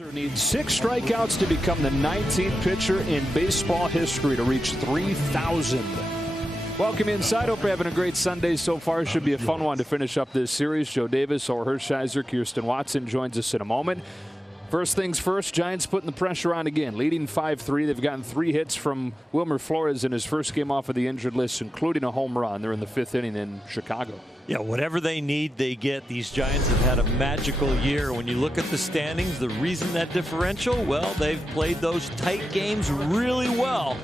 Needs 6 strikeouts to become the 19th pitcher in baseball history to reach 3,000. Welcome inside. Hope you're having a great Sunday so far. Should be a fun one to finish up this series. Joe Davis, Or Hershiser, Kirsten Watson joins us in a moment. First things first, Giants putting the pressure on again, leading 5-3. They've gotten 3 hits from Wilmer Flores in his first game off of the injured list, including a home run. They're in the 5th inning in Chicago. Yeah, whatever they need, they get. These Giants have had a magical year. When you look at the standings, the reason that differential, well, they've played those tight games really well.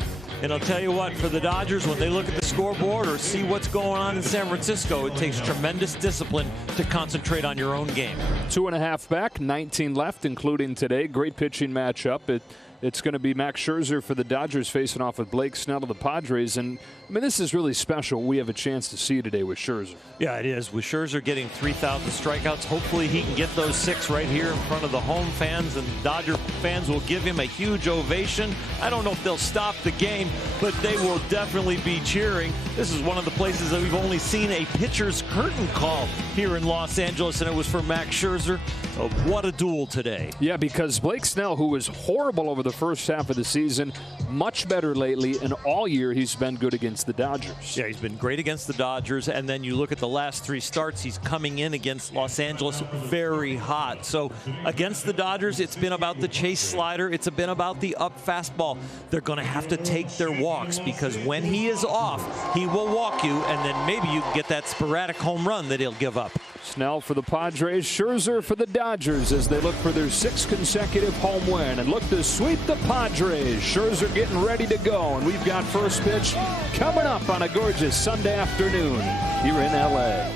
And I'll tell you what, for the Dodgers, when they look at the scoreboard or see what's going on in San Francisco, it takes tremendous discipline to concentrate on your own game. 2.5 back, 19 left, including today. Great pitching matchup. It's going to be Max Scherzer for the Dodgers facing off with Blake Snell of the Padres. And, I mean, this is really special. We have a chance to see today with Scherzer. Yeah, it is. With Scherzer getting 3,000 strikeouts, hopefully he can get those 6 right here in front of the home fans, and Dodger fans will give him a huge ovation. I don't know if they'll stop the game, but they will definitely be cheering. This is one of the places that we've only seen a pitcher's curtain call here in Los Angeles, and it was for Max Scherzer. So what a duel today. Yeah, because Blake Snell, who was horrible over the first half of the season, much better lately, and all year he's been good against the Dodgers. Yeah, he's been great against the Dodgers, and then you look at the last 3 starts, he's coming in against Los Angeles very hot. So against the Dodgers, it's been about the chase slider. It's been about the up fastball. They're going to have to take their walks, because when he is off, he will walk you, and then maybe you can get that sporadic home run that he'll give up. Snell for the Padres, Scherzer for the Dodgers as they look for their 6th consecutive home win and look to sweep the Padres. Scherzer getting ready to go, and we've got first pitch coming up on a gorgeous Sunday afternoon here in LA.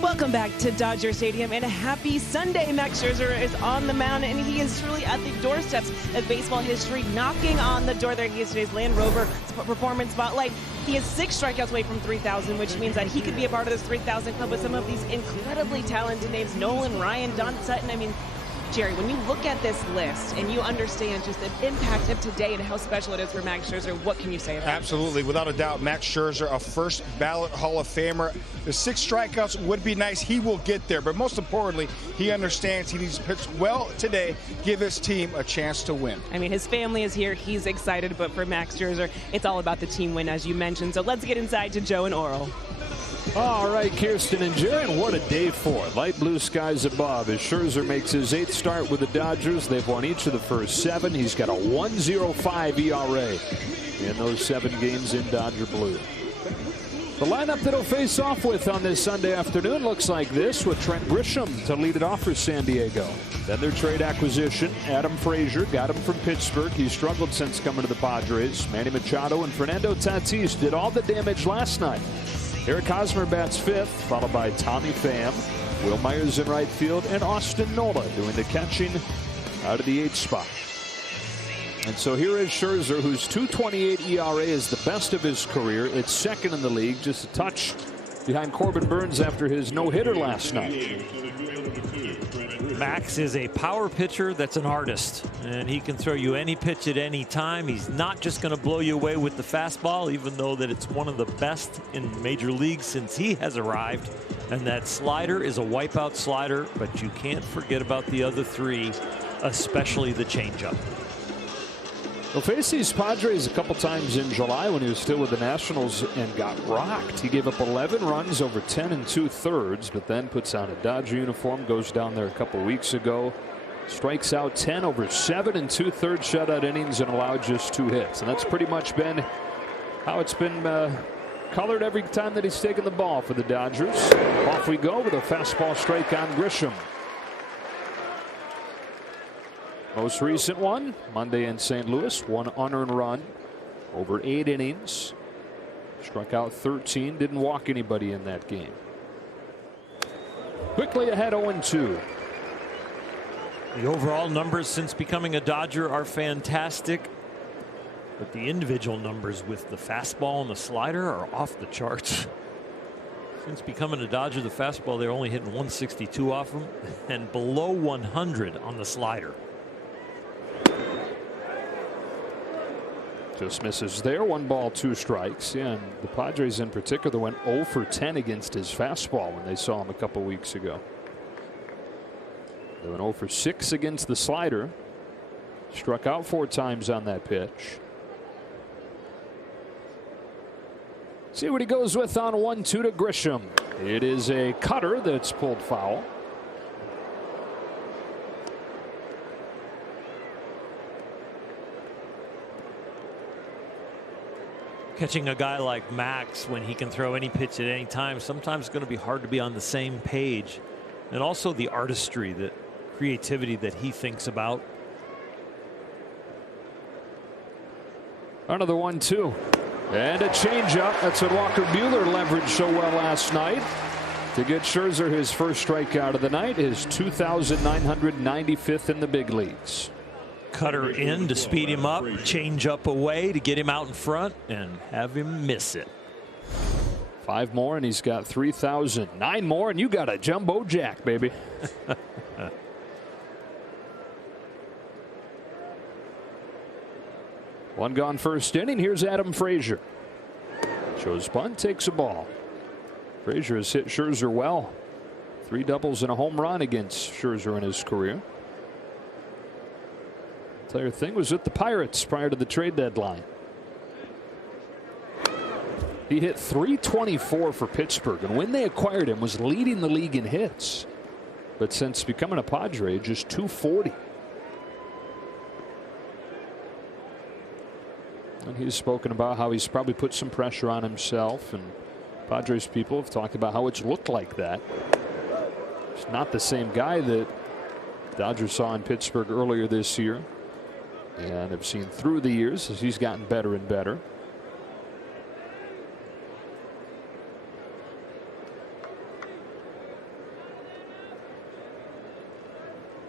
Welcome back to Dodger Stadium, and a happy Sunday. Max Scherzer is on the mound, and he is truly at the doorsteps of baseball history, knocking on the door. There he is, today's Land Rover Performance Spotlight. He is 6 strikeouts away from 3,000, which means that he could be a part of this 3,000 club with some of these incredibly talented names. Nolan Ryan, Don Sutton. I mean, Jerry, when you look at this list and you understand just the impact of today and how special it is for Max Scherzer, what can you say about it? Absolutely. Without a doubt, Max Scherzer, a first ballot Hall of Famer. The 6 strikeouts would be nice. He will get there. But most importantly, he understands he needs to pitch well today, give his team a chance to win. I mean, his family is here. He's excited. But for Max Scherzer, it's all about the team win, as you mentioned. So let's get inside to Joe and Oral. All right, Kirsten and Jerry, and what a day for it. Light blue skies above as Scherzer makes his 8th start with the Dodgers. They've won each of the first 7. He's got a 1.05 ERA in those 7 games in Dodger blue. The lineup that he'll face off with on this Sunday afternoon looks like this, with Trent Grisham to lead it off for San Diego. Then their trade acquisition, Adam Frazier, got him from Pittsburgh. He struggled since coming to the Padres. Manny Machado and Fernando Tatis did all the damage last night. Eric Hosmer bats 5th, followed by Tommy Pham, Will Myers in right field, and Austin Nola doing the catching out of the 8th spot. And so here is Scherzer, whose 2.28 ERA is the best of his career. It's 2nd in the league, just a touch behind Corbin Burns after his no-hitter last night. Max is a power pitcher that's an artist, and he can throw you any pitch at any time. He's not just going to blow you away with the fastball, even though that it's one of the best in major leagues since he has arrived. And that slider is a wipeout slider, but you can't forget about the other 3, especially the changeup. He'll face these Padres a couple times in July when he was still with the Nationals and got rocked. He gave up 11 runs over 10 2/3, but then puts on a Dodger uniform, goes down there a couple weeks ago, strikes out 10 over 7 2/3 shutout innings and allowed just 2 hits. And that's pretty much been how it's been colored every time that he's taken the ball for the Dodgers. Off we go with a fastball strike on Grisham. Most recent one, Monday in St. Louis, 1 unearned run over 8 innings. Struck out 13, didn't walk anybody in that game. Quickly ahead 0-2. The overall numbers since becoming a Dodger are fantastic, but the individual numbers with the fastball and the slider are off the charts. Since becoming a Dodger, the fastball, they're only hitting 162 off them and below 100 on the slider. Just misses there. 1 ball, 2 strikes. Yeah, and the Padres in particular went 0 for 10 against his fastball when they saw him a couple weeks ago. They went 0 for 6 against the slider. Struck out 4 times on that pitch. See what he goes with on 1-2 to Grisham. It is a cutter that's pulled foul. Catching a guy like Max when he can throw any pitch at any time, sometimes it's going to be hard to be on the same page. And also the artistry, the creativity that he thinks about. Another 1-2. And a changeup. That's what Walker Buehler leveraged so well last night to get Scherzer his first strikeout of the night, his 2,995th in the big leagues. Cutter in to speed him up, change up away to get him out in front and have him miss it. 5 more and he's got 3,000. 9 more and you got a jumbo jack, baby. One gone first inning. Here's Adam Frazier. Shows bunt, takes a ball. Frazier has hit Scherzer well. 3 doubles and a home run against Scherzer in his career. Entire thing was with the Pirates prior to the trade deadline. He hit .324 for Pittsburgh, and when they acquired him was leading the league in hits. But since becoming a Padre, just .240. And he's spoken about how he's probably put some pressure on himself, and Padres people have talked about how it's looked like that. He's not the same guy that Dodgers saw in Pittsburgh earlier this year, and have seen through the years as he's gotten better and better.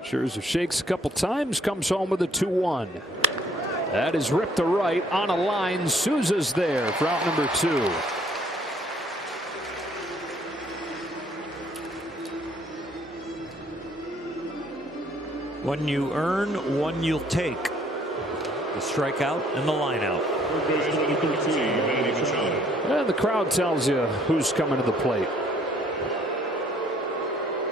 Scherzer shakes a couple times, comes home with a 2-1. That is ripped to right on a line. Souza's there for out number 2. One you earn, one you'll take. The strikeout and the line out. And the crowd tells you who's coming to the plate.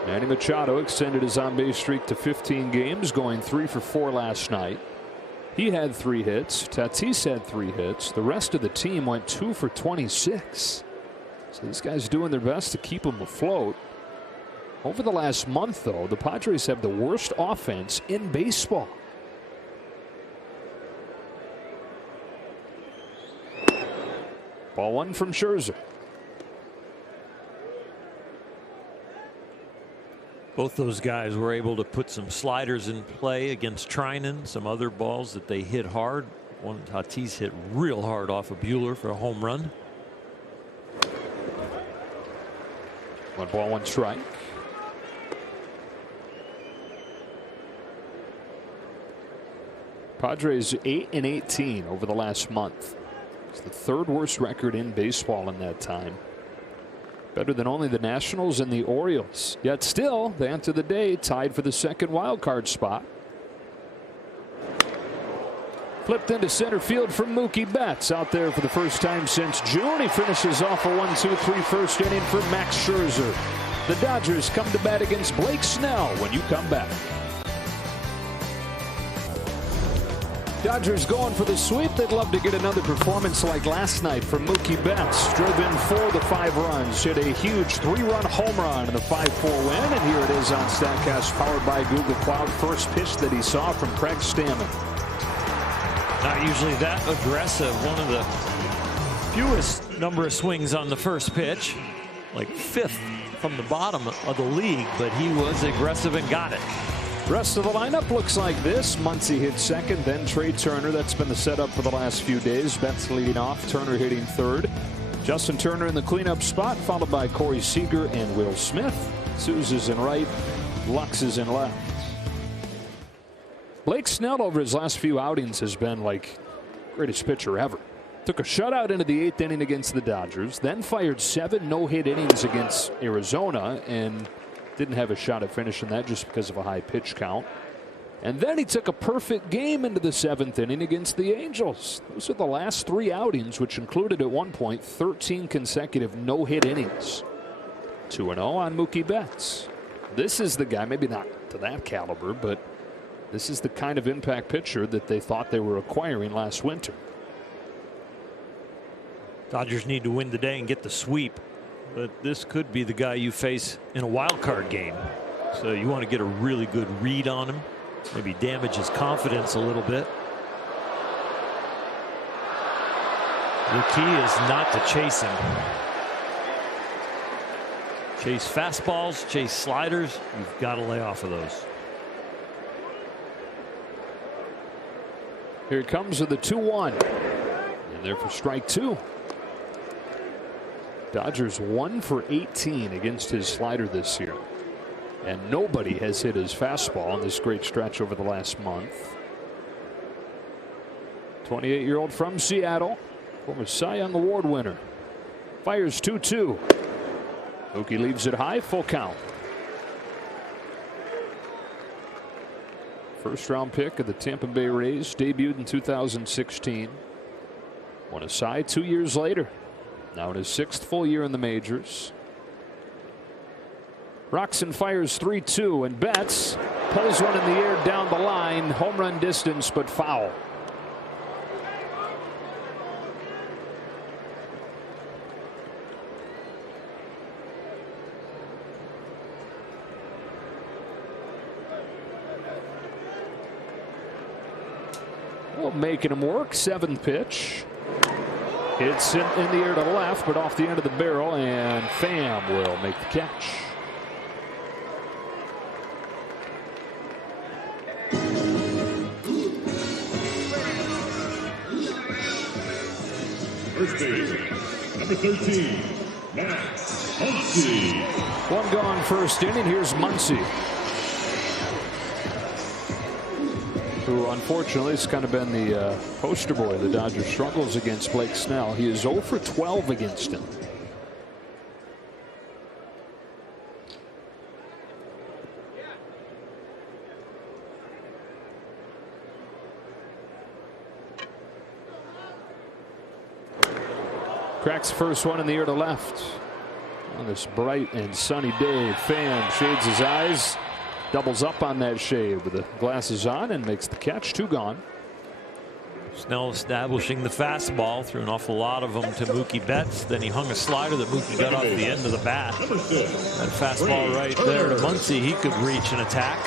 Manny Machado extended his on-base streak to 15 games, going 3 for 4 last night. He had 3 hits. Tatis had 3 hits. The rest of the team went 2 for 26. So these guys doing their best to keep them afloat. Over the last month, though, the Padres have the worst offense in baseball. Ball 1 from Scherzer. Both those guys were able to put some sliders in play against Trinan, some other balls that they hit hard. One Tatis hit real hard off of Buehler for a home run. 1 ball, 1 strike. Padres 8-18 over the last month. It's the 3rd worst record in baseball in that time. Better than only the Nationals and the Orioles. Yet still, they enter the day tied for the 2nd wild card spot. Flipped into center field from Mookie Betts, out there for the first time since June. He finishes off a 1-2-3 first inning for Max Scherzer. The Dodgers come to bat against Blake Snell when you come back. Dodgers going for the sweep. They'd love to get another performance like last night from Mookie Betts. Drove in 4 of the 5 runs. Hit a huge 3-run home run in the 5-4 win. And here it is on StatCast, powered by Google Cloud. First pitch that he saw from Craig Stammen. Not usually that aggressive. One of the fewest number of swings on the first pitch. Like 5th from the bottom of the league. But he was aggressive and got it. Rest of the lineup looks like this. Muncy hit 2nd, then Trey Turner. That's been the setup for the last few days. Betts leading off, Turner hitting 3rd. Justin Turner in the cleanup spot, followed by Corey Seager and Will Smith. Souza's in right, Lux is in left. Blake Snell over his last few outings has been like greatest pitcher ever. Took a shutout into the 8th inning against the Dodgers, then fired 7 no-hit innings against Arizona and didn't have a shot at finishing that just because of a high pitch count. And then he took a perfect game into the 7th inning against the Angels. Those are the last 3 outings, which included at one point 13 consecutive no-hit innings. 2-0 on Mookie Betts. This is the guy, maybe not to that caliber, but this is the kind of impact pitcher that they thought they were acquiring last winter. Dodgers need to win today and get the sweep, but this could be the guy you face in a wild card game. So you want to get a really good read on him, maybe damage his confidence a little bit. The key is not to chase him. Chase fastballs, chase sliders. You've got to lay off of those. Here it comes with the 2-1. And there for strike 2. Dodgers 1 for 18 against his slider this year. And nobody has hit his fastball on this great stretch over the last month. 28-year-old from Seattle, former Cy Young Award winner. Fires 2-2. Mookie leaves it high, full count. First round pick of the Tampa Bay Rays, debuted in 2016. Won a Cy 2 years later. Now in his 6th full year in the majors. Rocks and fires 3-2, and Betts pulls one in the air down the line. Home run distance, but foul. Well, making him work. 7th pitch. It's in the air to left, but off the end of the barrel, and Pham will make the catch. First base, number 13, Max Muncy. One gone first inning. Here's Muncy, who unfortunately has kind of been the poster boy of the Dodgers' struggles against Blake Snell. He is 0 for 12 against him. Cracks first one in the air to left. On this bright and sunny day, Pham shades his eyes, doubles up on that shade with the glasses on, and makes the catch. 2 gone. Snell establishing the fastball, threw an awful lot of them to Mookie Betts. Then he hung a slider that Mookie got off the end of the bat. That fastball right there to Muncy, he could reach and attack.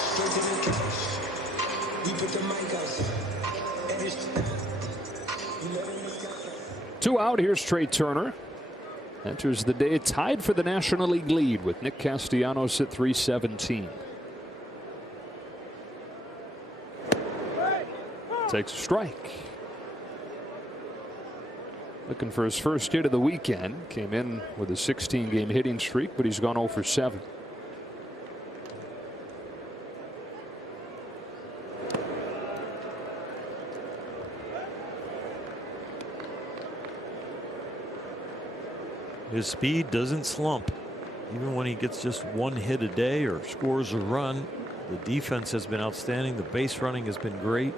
Two out. Here's Trey Turner. Enters the day tied for the National League lead with Nick Castellanos at 317. Takes a strike. Looking for his first hit of the weekend. Came in with a 16-game hitting streak, but he's gone 0 for 7. His speed doesn't slump. Even when he gets just 1 hit a day or scores a run, the defense has been outstanding. The base running has been great.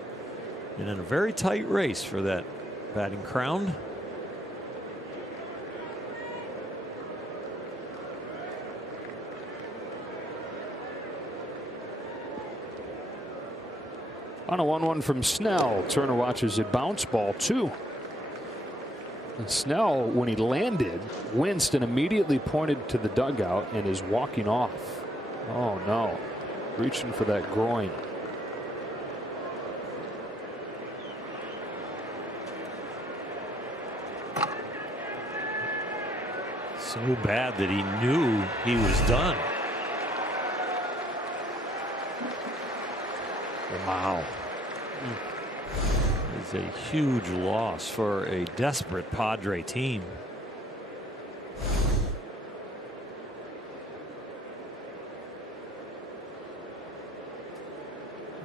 And in a very tight race for that batting crown. On a 1-1 from Snell. Turner watches it bounce, ball 2. And Snell, when he landed, winced and immediately pointed to the dugout and is walking off. Oh no, reaching for that groin. So bad that he knew he was done. Wow. It's a huge loss for a desperate Padre team.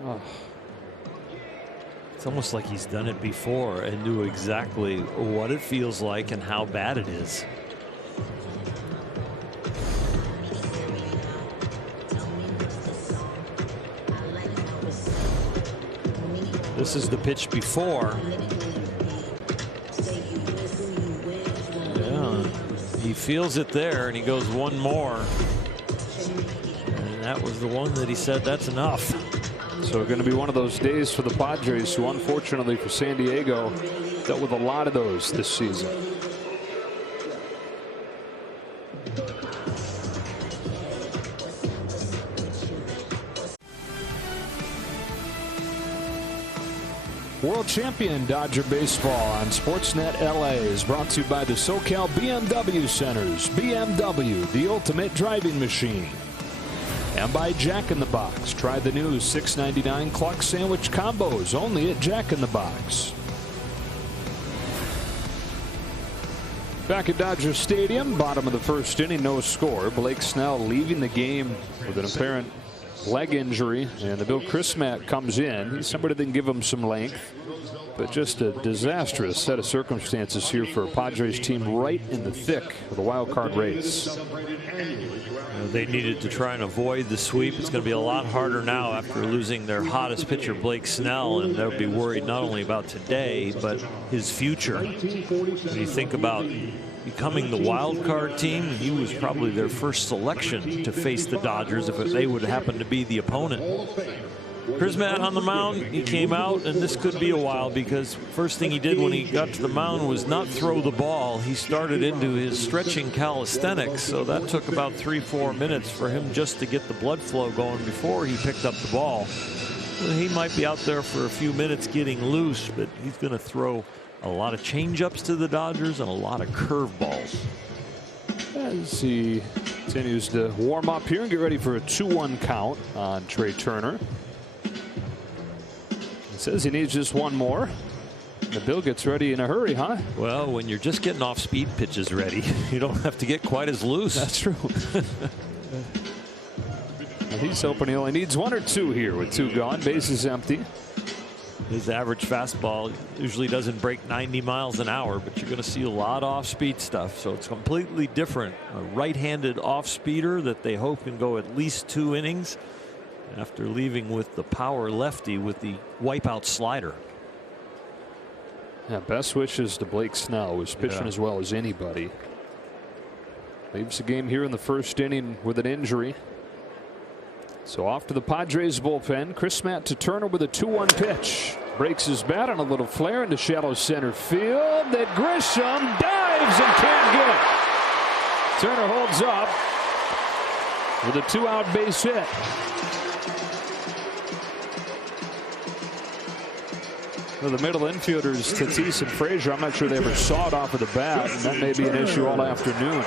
Oh. It's almost like he's done it before and knew exactly what it feels like and how bad it is. This is the pitch before. Yeah, he feels it there, and he goes one more. And that was the one that he said, that's enough. So going to be one of those days for the Padres, who unfortunately for San Diego dealt with a lot of those this season. World Champion Dodger Baseball on Sportsnet LA is brought to you by the SoCal BMW Centers. BMW, the ultimate driving machine. And by Jack in the Box. Try the new $6.99 cluck sandwich combos only at Jack in the Box. Back at Dodger Stadium, bottom of the first inning, no score. Blake Snell leaving the game with an apparent leg injury, and the Bill Chrismat comes in. He's somebody that can give him some length, but just a disastrous set of circumstances here for a Padres team right in the thick of the wild card race. They needed to try and avoid the sweep. It's going to be a lot harder now after losing their hottest pitcher, Blake Snell, and they'll be worried not only about today but his future. When you think about becoming the wild card team, he was probably their first selection to face the Dodgers if they would happen to be the opponent. Chrismat on the mound, he came out, and this could be a while, because first thing he did when he got to the mound was not throw the ball. He started into his stretching calisthenics, so that took about 3-4 minutes for him just to get the blood flow going before he picked up the ball. He might be out there for a few minutes getting loose, but he's going to throw a lot of changeups to the Dodgers and a lot of curveballs. As he continues to warm up here and get ready for a 2-1 count on Trey Turner. He says he needs just one more. The Bill gets ready in a hurry, huh? Well, when you're just getting off speed pitches ready, you don't have to get quite as loose. That's true. He's hoping he only needs one or two here with two gone, bases empty. His average fastball usually doesn't break 90 miles an hour, but you're going to see a lot of off-speed stuff. So it's completely different. A right-handed off-speeder that they hope can go at least 2 innings after leaving with the power lefty with the wipeout slider. Yeah, best wishes to Blake Snell, who's pitching as well as anybody. Leaves the game here in the first inning with an injury. So off to the Padres bullpen. Chrismat to Turner with a 2-1 pitch. Breaks his bat on a little flare into shallow center field. That Grisham dives and can't get it. Turner holds up with a 2-out base hit. Well, the middle infielders, Tatis and Frazier, I'm not sure they ever saw it off of the bat, and that may be an issue all afternoon.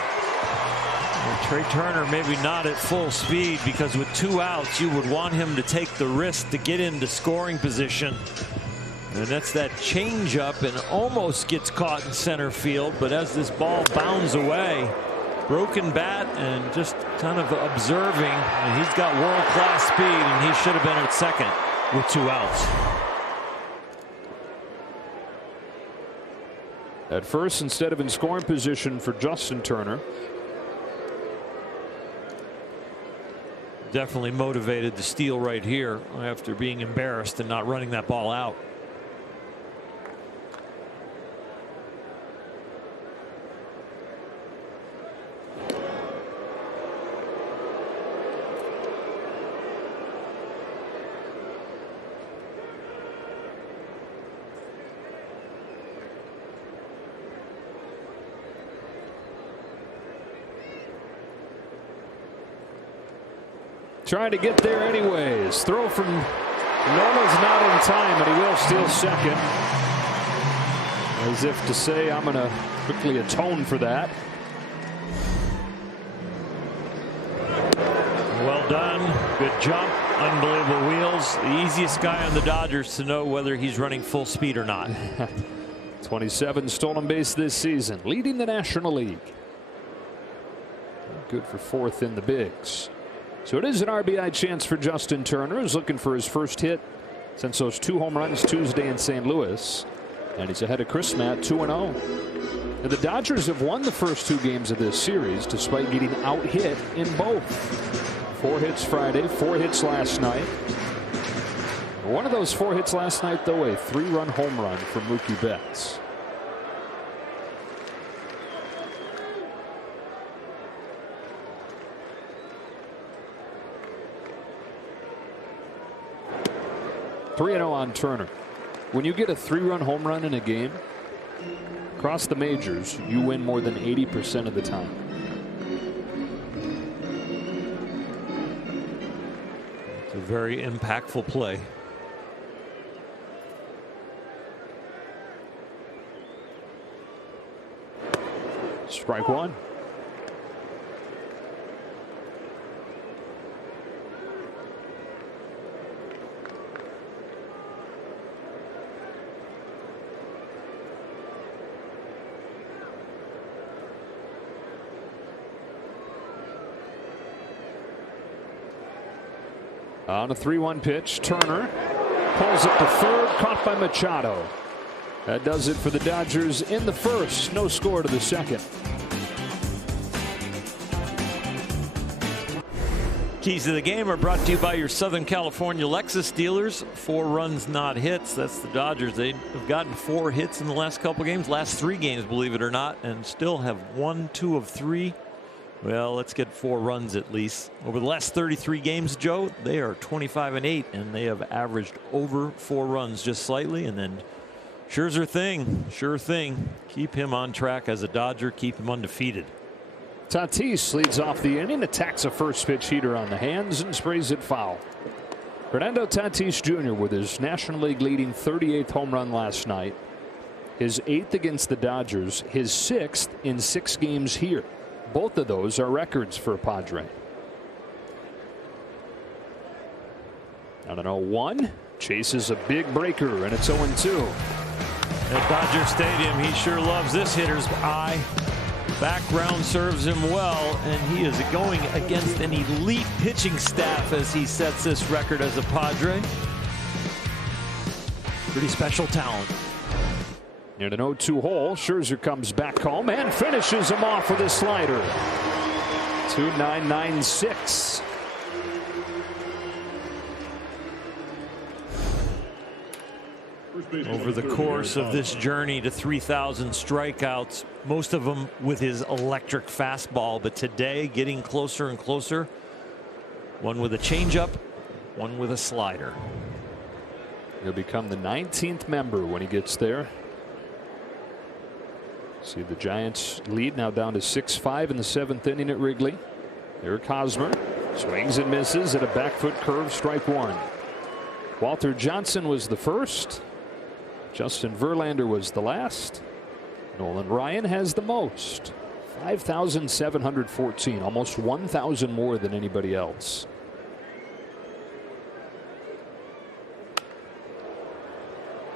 Trey Turner maybe not at full speed, because with 2 outs you would want him to take the risk to get into scoring position, and that's that changeup, and almost gets caught in center field. But as this ball bounds away, broken bat and just kind of observing, and he's got world-class speed, and he should have been at second with 2 outs. At first, instead of in scoring position for Justin Turner. Definitely motivated to steal right here after being embarrassed and not running that ball out. Trying to get there anyways. Throw from Nola's not in time, but he will steal second. As if to say, I'm going to quickly atone for that. Well done. Good jump. Unbelievable wheels. The easiest guy on the Dodgers to know whether he's running full speed or not. 27 stolen base this season, leading the National League. Good for 4th in the bigs. So it is an RBI chance for Justin Turner, who's looking for his first hit since those 2 home runs Tuesday in St. Louis. And he's ahead of Chrismat 2-0. And the Dodgers have won the first 2 games of this series despite getting out-hit in both. 4 hits Friday, 4 hits last night. One of those 4 hits last night, though, a 3-run home run for Mookie Betts. (3-0) on Turner. When you get a 3-run home run in a game, across the majors, you win more than 80% of the time. It's a very impactful play. Strike one. On a 3-1 pitch, Turner pulls it to third, caught by Machado. That does it for the Dodgers in the first. No score to the second. Keys to the game are brought to you by your Southern California Lexus dealers. 4 runs, not hits. That's the Dodgers. They have gotten 4 hits in the last couple games, last 3 games, believe it or not, and still have 1, 2 of 3. Well, let's get 4 runs at least. Over the last 33 games, Joe, they are 25-8, and they have averaged over 4 runs just slightly. And then sure thing. Keep him on track as a Dodger. Keep him undefeated. Tatis leads off the inning, attacks a first pitch heater on the hands and sprays it foul. Fernando Tatis Jr. with his National League leading 38th home run last night. His 8th against the Dodgers, his 6th in 6 games here. Both of those are records for a Padre. On an 0-1, chases a big breaker, and it's 0-2. At Dodger Stadium, he sure loves this hitter's eye. Background serves him well, and he is going against an elite pitching staff as he sets this record as a Padre. Pretty special talent. In an 0-2 hole, Scherzer comes back home and finishes him off with a slider. 2.996. Over the course of this journey to 3,000 strikeouts, most of them with his electric fastball, but today getting closer and closer. One with a changeup, one with a slider. He'll become the 19th member when he gets there. See the Giants lead now down to 6-5 in the 7th inning at Wrigley. Eric Hosmer swings and misses at a back foot curve, strike one. Walter Johnson was the first. Justin Verlander was the last. Nolan Ryan has the most. 5,714, almost 1,000 more than anybody else.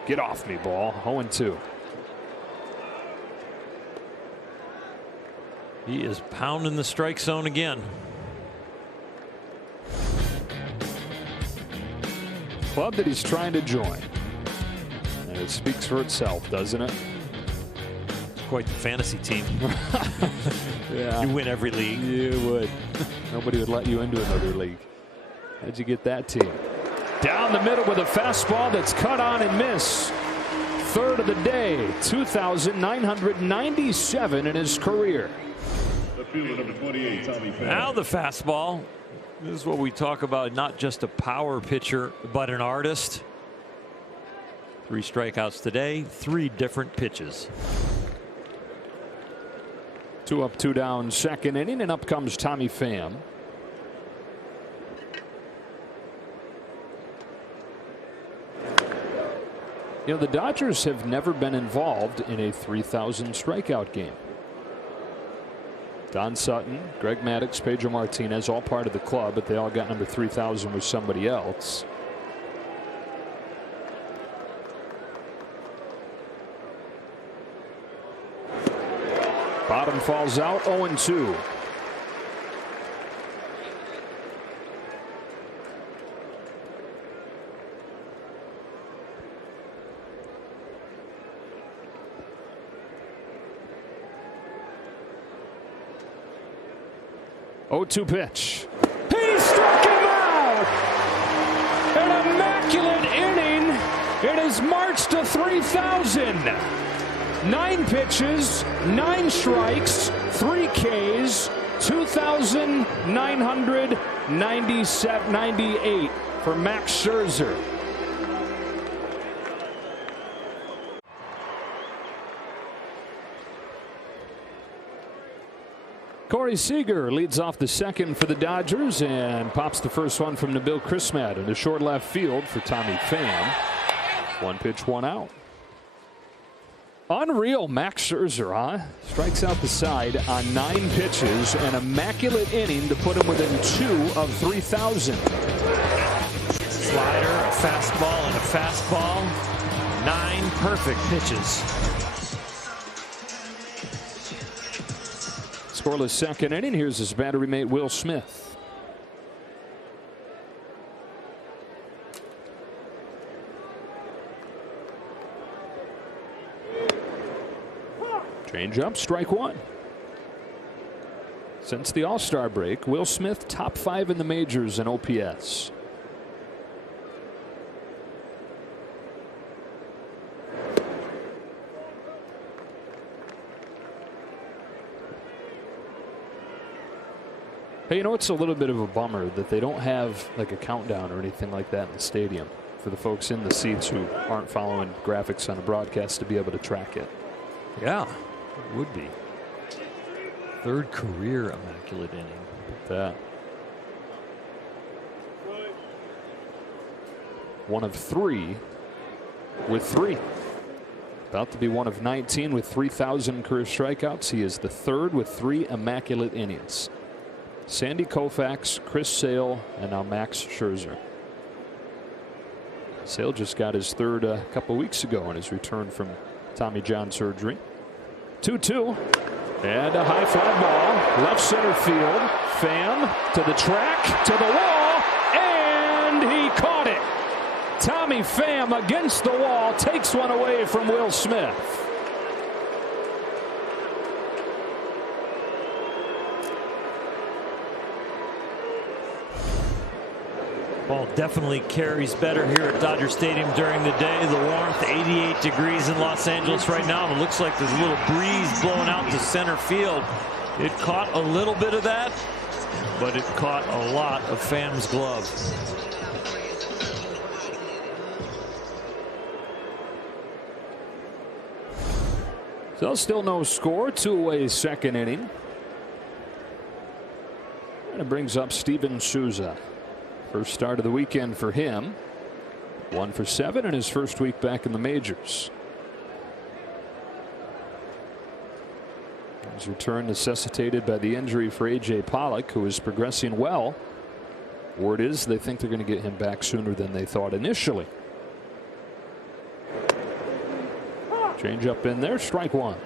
Get off me, ball. 0-2. He is pounding the strike zone again. Club that he's trying to join. And it speaks for itself, doesn't it? It's quite the fantasy team. Yeah. You win every league. You would. Nobody would let you into another league. How'd you get that team? Down the middle with a fastball that's cut on and miss. Third of the day. 2,997 in his career. Now the fastball. This is what we talk about, not just a power pitcher, but an artist. 3 strikeouts today, 3 different pitches. 2 up, 2 down, second inning, and up comes Tommy Pham. You know, the Dodgers have never been involved in a 3,000 strikeout game. Don Sutton, Greg Maddux, Pedro Martinez, all part of the club, but they all got number 3,000 with somebody else. Bottom falls out, 0-2. Oh, 2 pitch. He struck him out! An immaculate has marched to 3,000. 9 pitches, 9 strikes, 3 Ks, 2,998 for Max Scherzer. Corey Seager leads off the second for the Dodgers and pops the first one from Nabil Crismatt into short left field for Tommy Pham. 1 pitch, 1 out. Unreal Max Scherzer, huh? Strikes out the side on 9 pitches, an immaculate inning to put him within 2 of 3,000. Slider, a fastball, and a fastball. 9 perfect pitches. Scoreless second inning. Here's his battery mate Will Smith. Change up, strike 1. Since the All-Star break, Will Smith top 5 in the majors in OPS. Hey, you know, it's a little bit of a bummer that they don't have like a countdown or anything like that in the stadium for the folks in the seats who aren't following graphics on a broadcast to be able to track it. Yeah, it would be. 3rd career immaculate inning. That. 1 of 3 with 3. About to be 1 of 19 with 3,000 career strikeouts. He is the 3rd with 3 immaculate innings. Sandy Koufax, Chris Sale, and now Max Scherzer. Sale just got his 3rd a couple weeks ago on his return from Tommy John surgery. 2-2. And a high fly ball. Left center field. Pham to the track, to the wall, and he caught it. Tommy Pham against the wall takes one away from Will Smith. Ball definitely carries better here at Dodger Stadium during the day. The warmth, 88 degrees in Los Angeles right now. And it looks like there's a little breeze blowing out to center field. It caught a little bit of that, but it caught a lot of Pham's glove. So still no score. 2 away, second inning. And it brings up Steven Souza. First start of the weekend for him. 1 for 7 in his first week back in the majors. His return necessitated by the injury for A.J. Pollock, who is progressing well. Word is they think they're going to get him back sooner than they thought initially. Change up in there, strike 1.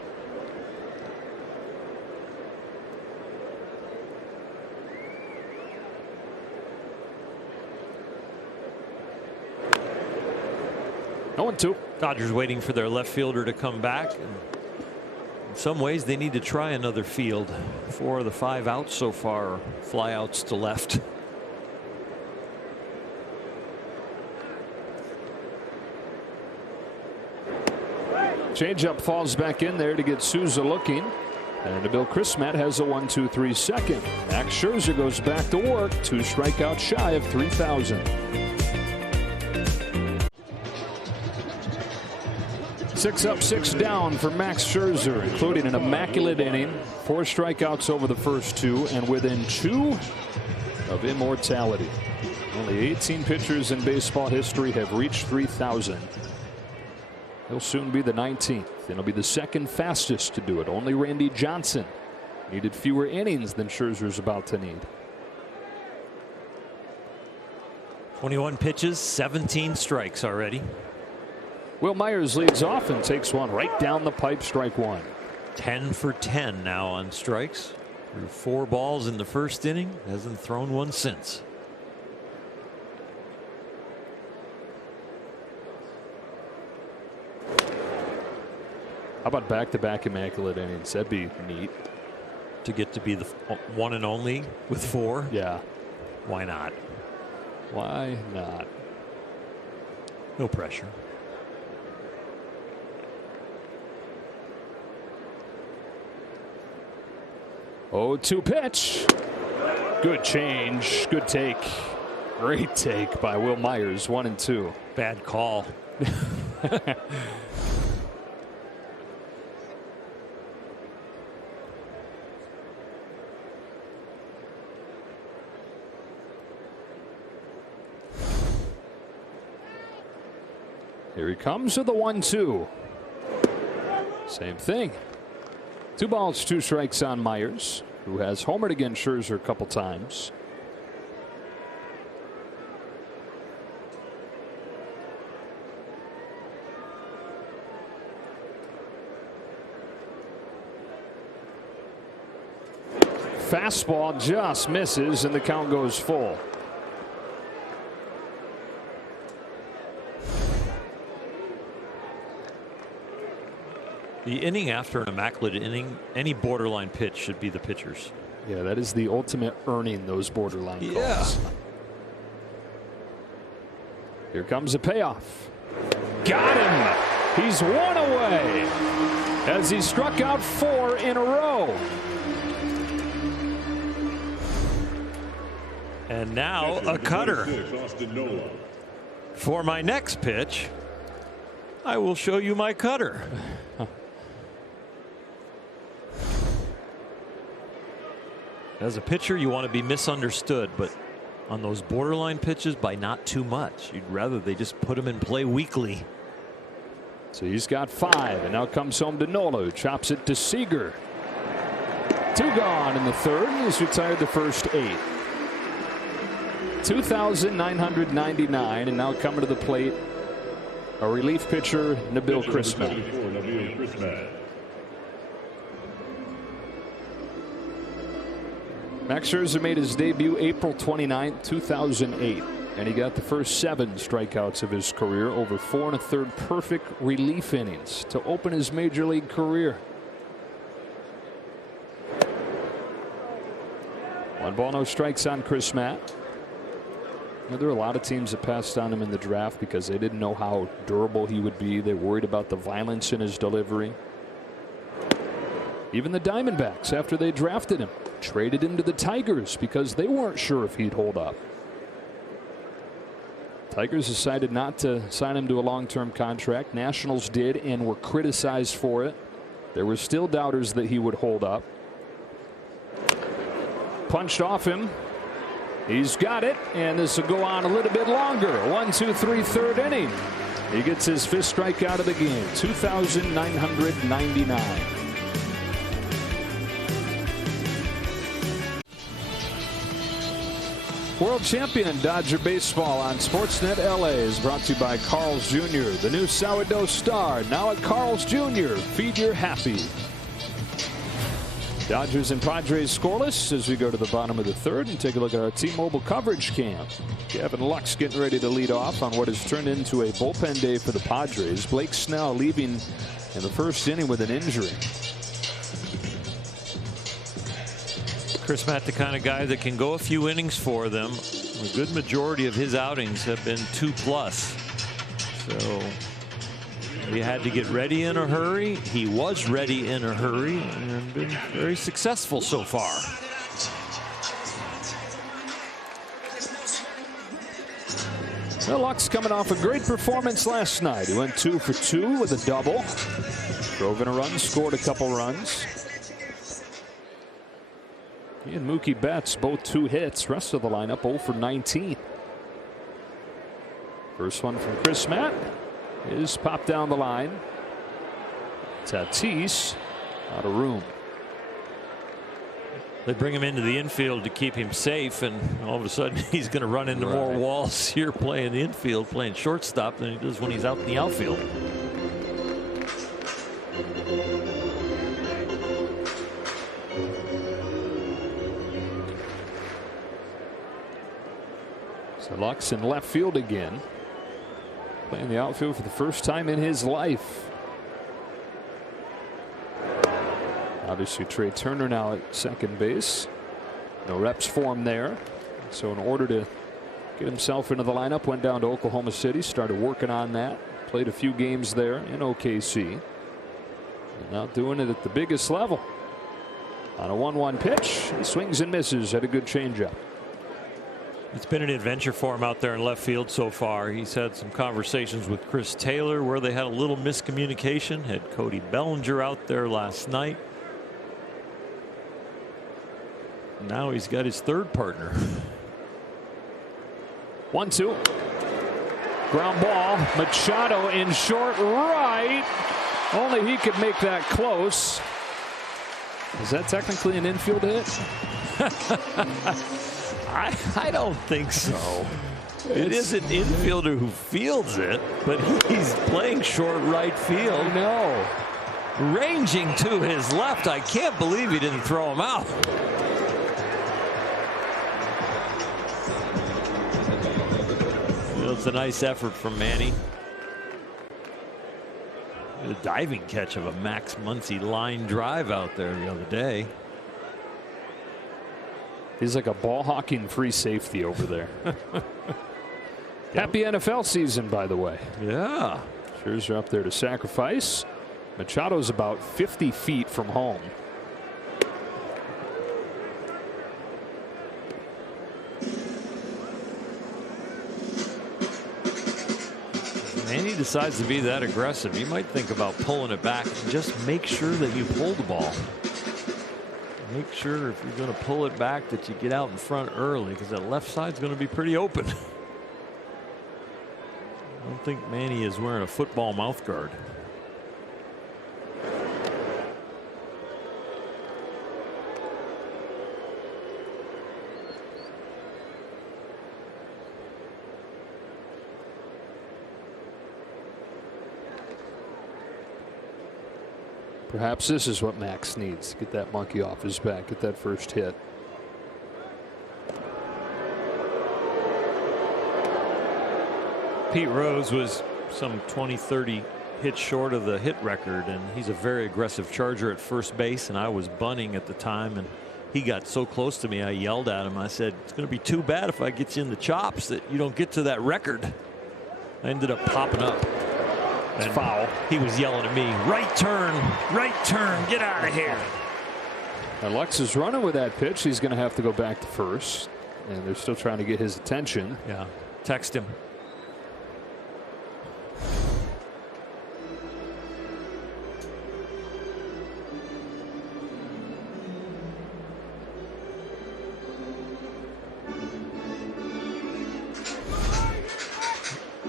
No 1-2. Dodgers waiting for their left fielder to come back. And in some ways, they need to try another field. 4 of the 5 outs so far are flyouts to left. Changeup falls back in there to get Souza looking. And Nabil Crismatt has a 1-2-3 second. Max Scherzer goes back to work. 2 strikeouts shy of 3,000. 6 up, 6 down for Max Scherzer, including an immaculate inning, 4 strikeouts over the first 2, and within 2 of immortality. Only 18 pitchers in baseball history have reached 3,000. He'll soon be the 19th, and he'll be the 2nd fastest to do it. Only Randy Johnson needed fewer innings than Scherzer's about to need. 21 pitches, 17 strikes already. Will Myers leads off and takes one right down the pipe, strike 1. 10 for 10 now on strikes. Threw 4 balls in the first inning. Hasn't thrown one since. How about back-to-back immaculate innings? That'd be neat. To get to be the one and only with 4? Yeah. Why not? Why not? No pressure. 0-2 pitch. Good change. Good take. Great take by Will Myers. 1-2. Bad call. Here he comes with the 1-2. Same thing. 2 balls, 2 strikes on Myers, who has homered against Scherzer a couple times. Fastball just misses, and the count goes full. The inning after an immaculate inning, any borderline pitch should be the pitcher's. Yeah, that is the ultimate earning those borderline calls. Yeah. Here comes a payoff. Got him. He's 1 away as he struck out 4 in a row. And now a cutter. For my next pitch, I will show you my cutter. As a pitcher, you want to be misunderstood, but on those borderline pitches, by not too much. You'd rather they just put him in play weekly. So he's got 5, and now comes home to Nola, who chops it to Seager. 2 gone in the 3rd, and he's retired the first 8. 2,999, and now coming to the plate, a relief pitcher, Nabil Chrisman. Max Scherzer made his debut April 29, 2008, and he got the first 7 strikeouts of his career over 4 1/3 perfect relief innings to open his major league career. 1 ball, no strikes on Chris Matt. There were a lot of teams that passed on him in the draft because they didn't know how durable he would be. They worried about the violence in his delivery. Even the Diamondbacks, after they drafted him, traded him to the Tigers because they weren't sure if he'd hold up. Tigers decided not to sign him to a long-term contract. Nationals did and were criticized for it. There were still doubters that he would hold up. Punched off him. He's got it, and this will go on a little bit longer. 1, 2, 3, 3rd inning. He gets his 5th strikeout of the game. 2,999. World champion Dodger baseball on Sportsnet LA is brought to you by Carl's Jr., the new sourdough star. Now at Carl's Jr., feed your happy. Dodgers and Padres scoreless as we go to the bottom of the 3rd and take a look at our T-Mobile coverage cam. Gavin Lux getting ready to lead off on what has turned into a bullpen day for the Padres. Blake Snell leaving in the 1st inning with an injury. Chris Matt, the kind of guy that can go a few innings for them. A good majority of his outings have been 2+. So he had to get ready in a hurry. He was ready in a hurry and been very successful so far. Well, Lux coming off a great performance last night. He went 2 for 2 with a double. Drove in a run, scored a couple runs. He and Mookie Betts both 2 hits. Rest of the lineup 0 for 19. First one from Chris Matt is popped down the line. Tatis out of room. They bring him into the infield to keep him safe, and all of a sudden he's going to run into more walls here playing the infield, playing shortstop, than he does when he's out in the outfield. So Lux in left field again, playing the outfield for the first time in his life. Obviously Trey Turner now at second base. No reps for him there. So in order to get himself into the lineup, went down to Oklahoma City, started working on that, played a few games there in OKC, and now doing it at the biggest level. On a 1-1 pitch, he swings and misses. Had a good changeup. It's been an adventure for him out there in left field so far. He's had some conversations with Chris Taylor where they had a little miscommunication. Had Cody Bellinger out there last night. Now he's got his third partner. 1-2. Ground ball. Machado in short right. Only he could make that close. Is that technically an infield hit? I don't think so. It is an infielder who fields it, but he's playing short right field. No. Ranging to his left. I can't believe he didn't throw him out. It's a nice effort from Manny. A diving catch of a Max Muncy line drive out there the other day. He's like a ball hawking free safety over there. Happy NFL season, by the way. Yeah. Scherzer up there to sacrifice. Machado's about 50 feet from home. Manny decides to be that aggressive. You might think about pulling it back and just make sure that you pull the ball. Make sure if you're going to pull it back that you get out in front early, because that left side's going to be pretty open. I don't think Manny is wearing a football mouth guard. Perhaps this is what Max needs. Get that monkey off his back. Get that first hit. Pete Rose was some 20-30 hits short of the hit record, and he's a very aggressive charger at first base, and I was bunting at the time, and he got so close to me I yelled at him. I said, it's going to be too bad if I get you in the chops that you don't get to that record. I ended up popping up. It's foul. He was yelling at me, right turn, get out of here. And Lux is running with that pitch. He's going to have to go back to first, and they're still trying to get his attention. Yeah, text him.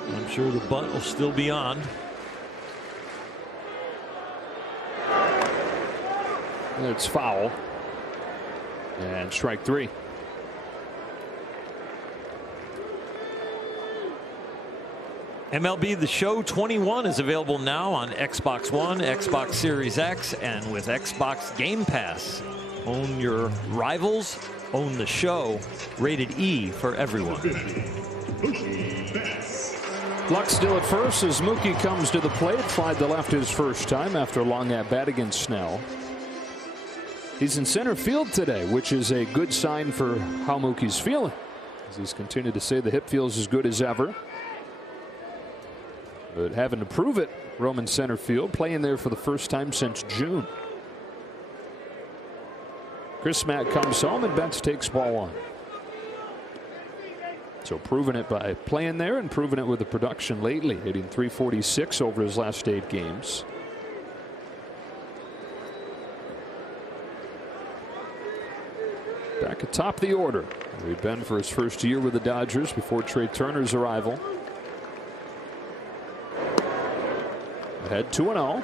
I'm sure the bunt will still be on. It's foul. And strike three. MLB The Show 21 is available now on Xbox One, Xbox Series X, and with Xbox Game Pass. Own your rivals, own the show. Rated E for everyone. Lux still at first as Mookie comes to the plate. Fly to left his first time after a long at bat against Snell. He's in center field today, which is a good sign for how Mookie's feeling, as he's continued to say the hip feels as good as ever. But having to prove it, Roman center field, playing there for the first time since June. Chris Mack comes home and Betts takes ball one. So proving it by playing there and proving it with the production lately, hitting .346 over his last 8 games. Back atop the order, where he'd been for his first year with the Dodgers before Trey Turner's arrival. Ahead 2-0.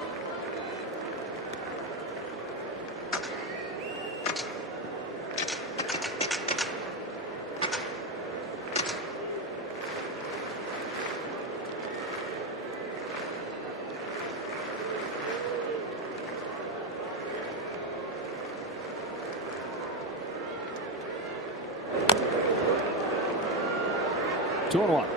Two and one.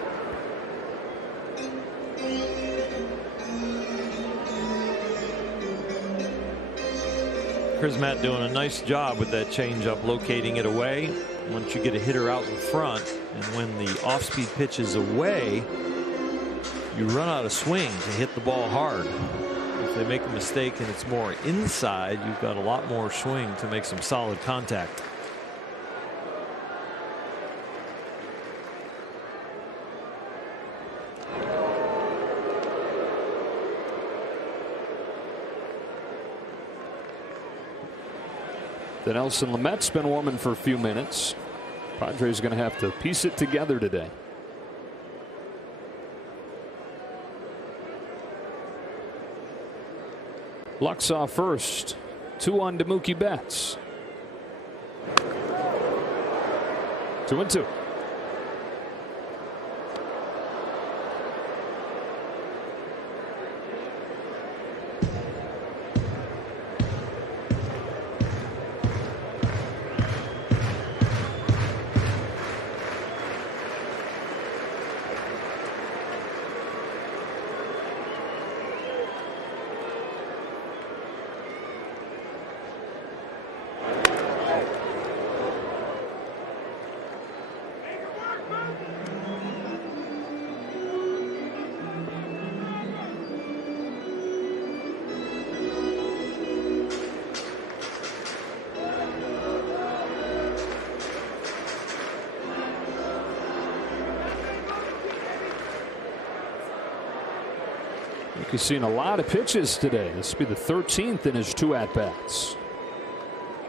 Chris Matt doing a nice job with that changeup, locating it away. Once you get a hitter out in front, and when the off-speed pitch is away, you run out of swing to hit the ball hard. If If they make a mistake and it's more inside, you've got a lot more swing to make some solid contact. Then Nelson Lamet's been warming for a few minutes. Padres going to have to piece it together today. Lux off first. 2-1 to Mookie Betts. 2-2. He's seen a lot of pitches today. This will be the 13th in his 2 at-bats.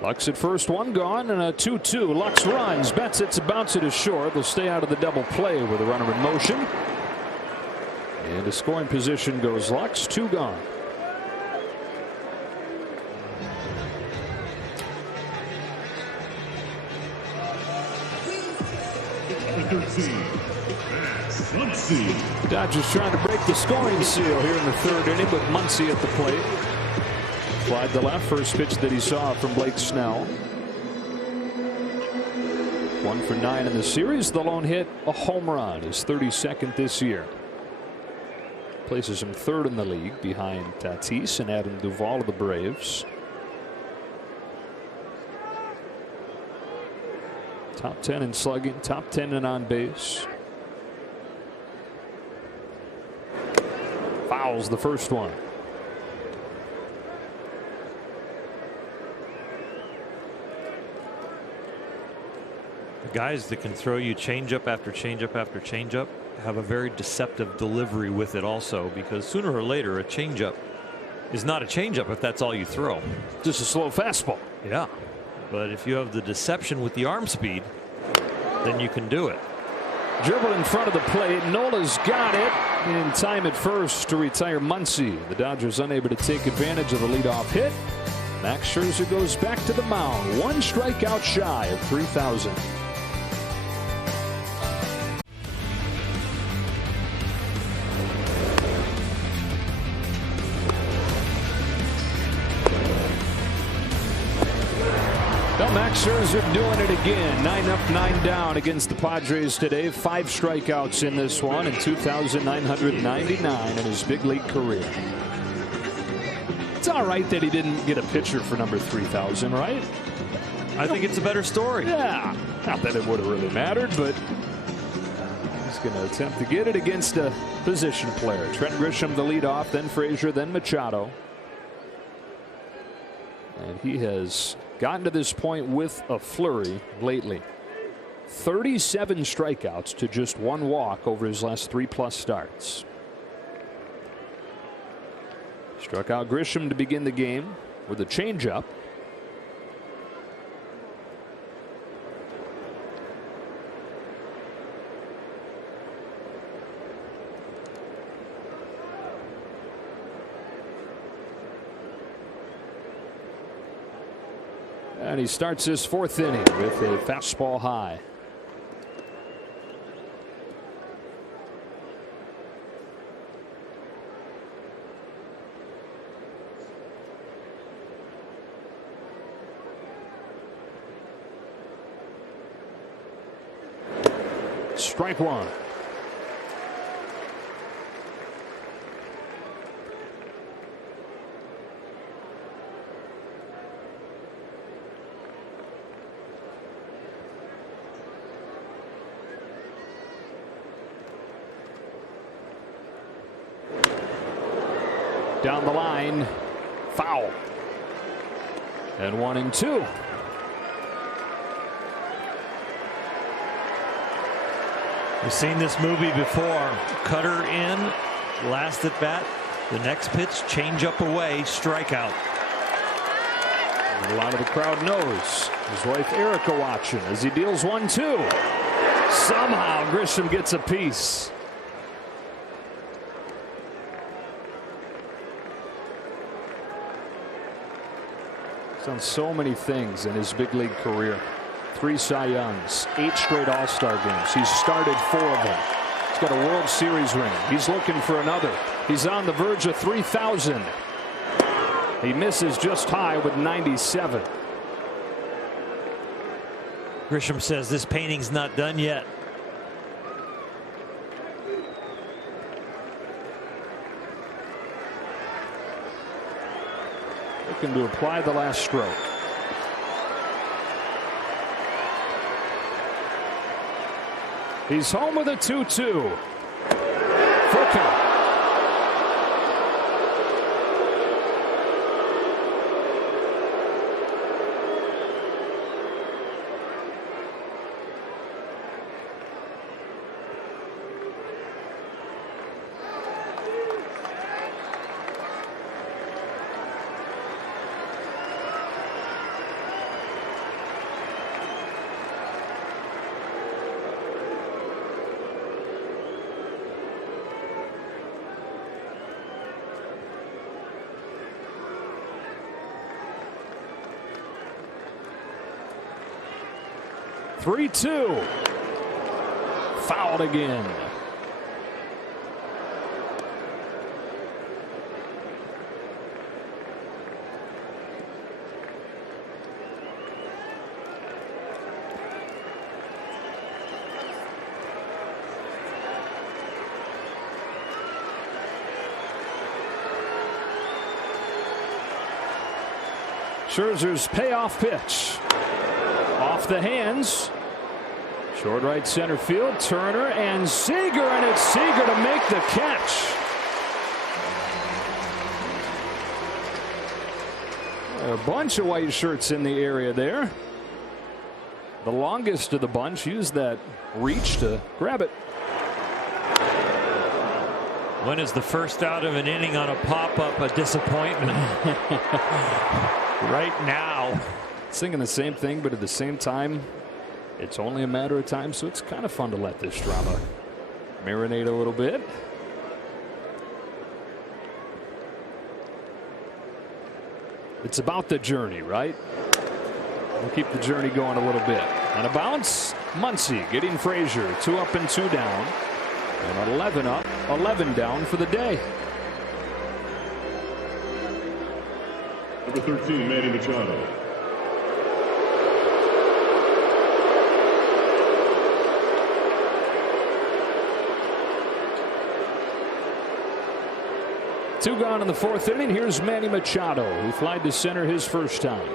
Lux at first, 1 gone, and a 2-2. Lux runs. Betts hits a bounce it is short. They'll stay out of the double play with a runner in motion. And to scoring position goes Lux. 2 gone. The Dodgers trying to break the scoring seal here in the 3rd inning with Muncy at the plate. Fly to left, first pitch that he saw from Blake Snell. 1 for 9 in the series. The lone hit, a home run, his 32nd this year. Places him 3rd in the league behind Tatis and Adam Duvall of the Braves. Top 10 in slugging, top 10 in on base. Fouls the first one. The guys that can throw you changeup after changeup after changeup have a very deceptive delivery with it also, because sooner or later a changeup is not a changeup if that's all you throw. Just a slow fastball. Yeah, but if you have the deception with the arm speed, then you can do it. Dribble in front of the plate. Nola's got it in time at first to retire Muncy. The Dodgers unable to take advantage of the leadoff hit. Max Scherzer goes back to the mound. 1 strikeout shy of 3,000. Max Scherzer doing it again. 9 up, 9 down against the Padres today. 5 strikeouts in this one and 2,999 in his big league career. It's all right that he didn't get a pitcher for number 3,000, right? I think it's a better story. Yeah. Not that it would have really mattered, but he's going to attempt to get it against a position player. Trent Grisham the leadoff, then Frazier, then Machado. And he has gotten to this point with a flurry lately. 37 strikeouts to just 1 walk over his last 3+ starts. Struck out Grisham to begin the game with a changeup. And he starts his 4th inning with a fastball high. Strike 1. Down the line. Foul. And 1-2. We've seen this movie before. Cutter in, last at bat. The next pitch, change up away, strikeout. And a lot of the crowd knows. His wife Erica watching as he deals 1-2. Somehow Grisham gets a piece. He's done so many things in his big league career. 3 Cy Youngs, 8 straight All-Star games. He's started 4 of them. He's got a World Series ring. He's looking for another. He's on the verge of 3,000. He misses just high with 97. Grisham says this painting's not done yet. Looking to apply the last stroke. He's home with a 2-2. Full count. Three-two. Fouled again. Scherzer's payoff pitch. Off the hands. Short right center field. Turner and Seager, and it's Seager to make the catch. A bunch of white shirts in the area there. The longest of the bunch used that reach to grab it. When is the first out of an inning on a pop-up a disappointment? Right now. Singing the same thing, but at the same time, it's only a matter of time, so it's kind of fun to let this drama marinate a little bit. It's about the journey, right? We'll keep the journey going a little bit. On a bounce, Muncy getting Frazier. 2 up and 2 down. And 11 up, 11 down for the day. Number 13, Manny Machado. Two gone in the 4th inning. Here's Manny Machado, who flied to center his first time.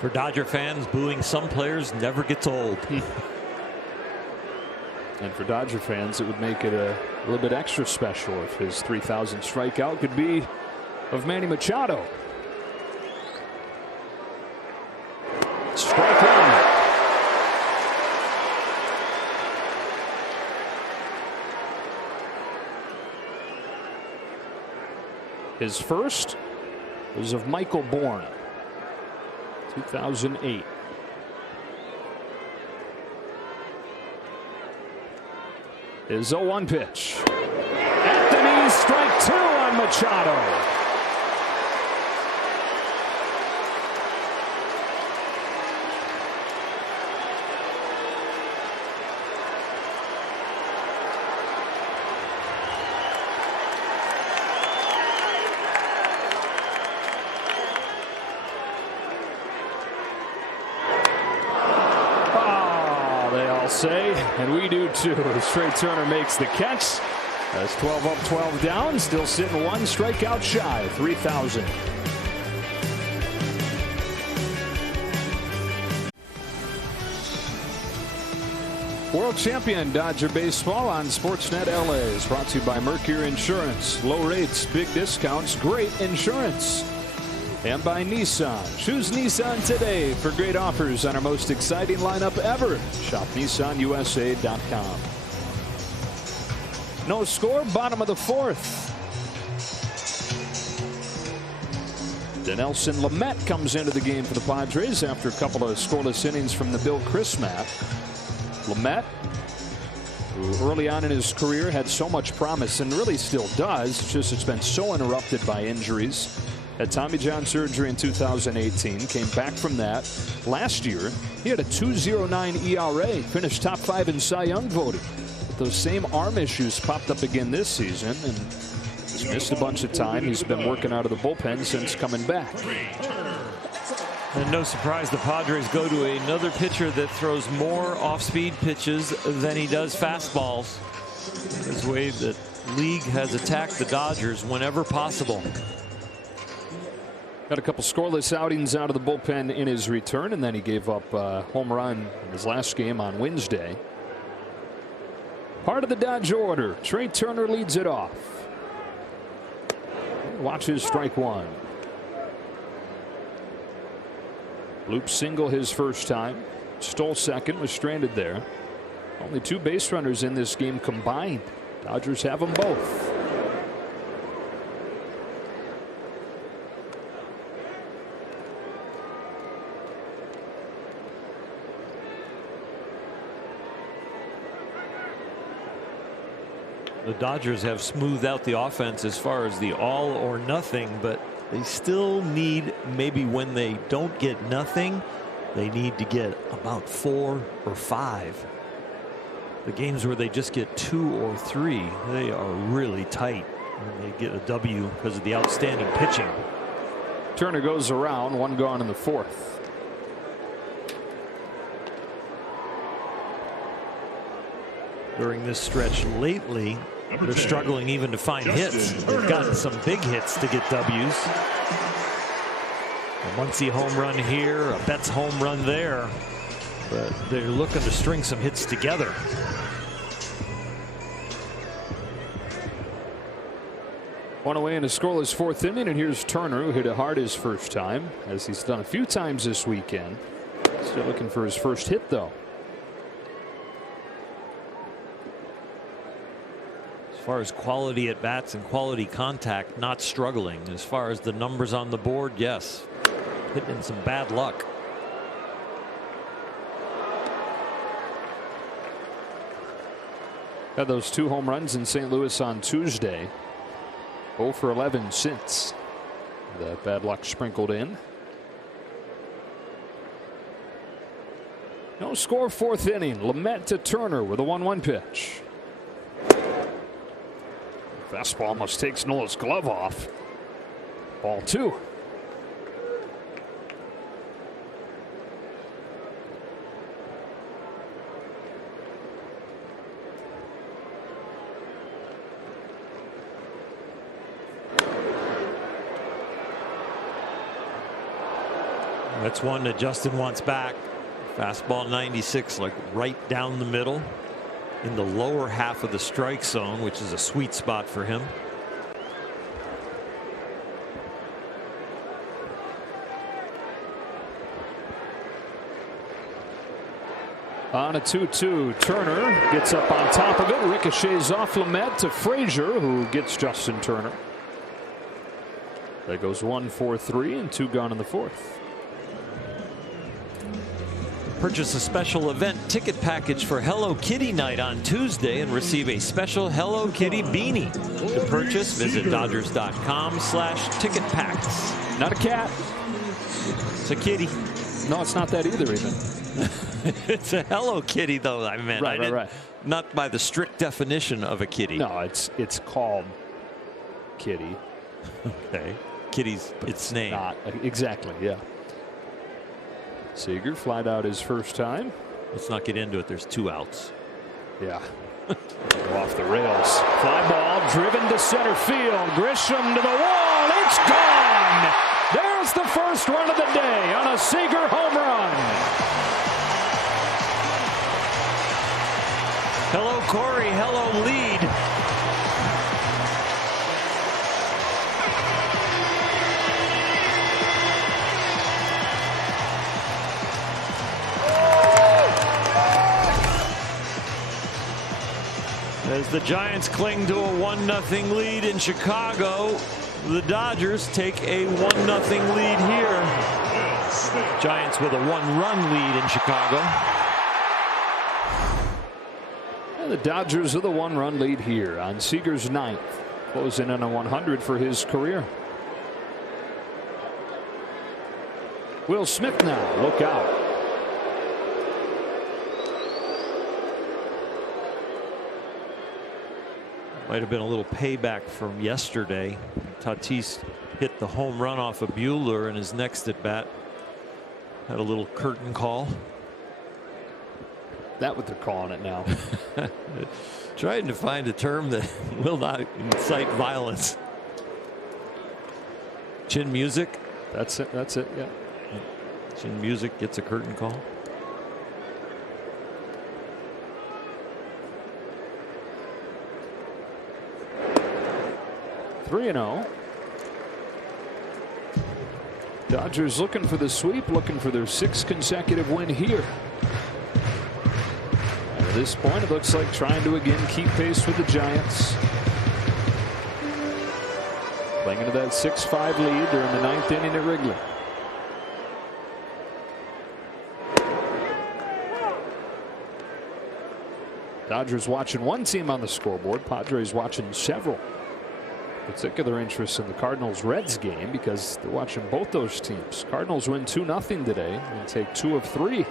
For Dodger fans, booing some players never gets old. And for Dodger fans, it would make it a little bit extra special if his 3,000th strikeout could be of Manny Machado. Strike one. His first was of Michael Bourne, 2008. His 0-1 pitch. At the knees, strike 2 on Machado. Say, and we do too. Trey Turner makes the catch. That's 12 up, 12 down. Still sitting 1 strikeout shy of 3,000. World champion Dodger baseball on Sportsnet LA is brought to you by Mercury Insurance. Low rates, big discounts, great insurance. And by Nissan. Choose Nissan today for great offers on our most exciting lineup ever. Shop NissanUSA.com. No score, bottom of the fourth. Dinelson Lamet comes into the game for the Padres after a couple of scoreless innings from the Bill Chrismat. Lamet, who early on in his career had so much promise and really still does, it's just it's been so interrupted by injuries. Had Tommy John surgery in 2018, came back from that. Last year, he had a 2.09 ERA, finished top 5 in Cy Young voting. But those same arm issues popped up again this season, and he's missed a bunch of time. He's been working out of the bullpen since coming back. And no surprise, the Padres go to another pitcher that throws more off-speed pitches than he does fastballs. His way the league has attacked the Dodgers whenever possible. Got a couple scoreless outings out of the bullpen in his return, and then he gave up a home run in his last game on Wednesday. Part of the Dodge order. Trey Turner leads it off. Watches strike one. Loop single his first time. Stole second, was stranded there. Only 2 base runners in this game combined. Dodgers have them both. The Dodgers have smoothed out the offense as far as the all or nothing, but they still need, maybe when they don't get nothing, they need to get about 4 or 5. The games where they just get 2 or 3, they are really tight. And they get a W because of the outstanding pitching. Turner goes around, 1 gone in the fourth. During this stretch lately, they're struggling even to find hits. They've gotten some big hits to get W's. A Muncy home run here, a Betts home run there. But they're looking to string some hits together. One away in a scoreless fourth inning, and here's Turner, who hit it hard his first time, as he's done a few times this weekend. Still looking for his first hit, though. As far as quality at bats and quality contact, not struggling. As far as the numbers on the board, yes, hitting in some bad luck. Had those 2 home runs in St. Louis on Tuesday. 0 for 11 since. The bad luck sprinkled in. No score, fourth inning. Lamet to Turner with a 1-1 pitch. Fastball almost takes Nola's glove off. Ball 2. That's one that Justin wants back. Fastball 96, like right down the middle in the lower half of the strike zone, which is a sweet spot for him. On a 2-2, Turner gets up on top of it, ricochets off Lamet to Frazier, who gets Justin Turner. That goes 1-4-3 and 2 gone in the fourth. Purchase a special event ticket package for Hello Kitty night on Tuesday and receive a special Hello Kitty beanie. To purchase, visit Dodgers.com/ticket packs. Not a cat. It's a kitty. No, it's not that either, even. It's a Hello Kitty, though. I meant right. Not by the strict definition of a kitty. No, it's called Kitty. Okay, Kitty's its name. Not exactly, yeah. Seager flied out his first time. Let's not get into it. There's 2 outs. Yeah. Go off the rails. Fly ball driven to center field. Grisham to the wall. It's gone. There's the first run of the day on a Seager home run. Hello, Corey. Hello, lead. As the Giants cling to a 1-0 lead in Chicago, the Dodgers take a 1-0 lead here. Giants with a 1-run lead in Chicago. And the Dodgers with a 1-run lead here on Seager's 9th, closing in on 100 for his career. Will Smith now, look out. Might have been a little payback from yesterday. Tatis hit the home run off of Buehler in his next at bat. Had a little curtain call. That's what they're calling it now. Trying to find a term that will not incite violence. Chin music. That's it. That's it. Yeah. Chin music gets a curtain call. Three 3-0. Dodgers looking for the sweep, looking for their 6th consecutive win here. And at this point, it looks like trying to again keep pace with the Giants. Playing into that 6-5 lead. They're in the 9th inning at Wrigley. Dodgers watching one team on the scoreboard. Padres watching several. Particular interest in the Cardinals-Reds game because they're watching both those teams. Cardinals win 2-0 today and take 2 of 3.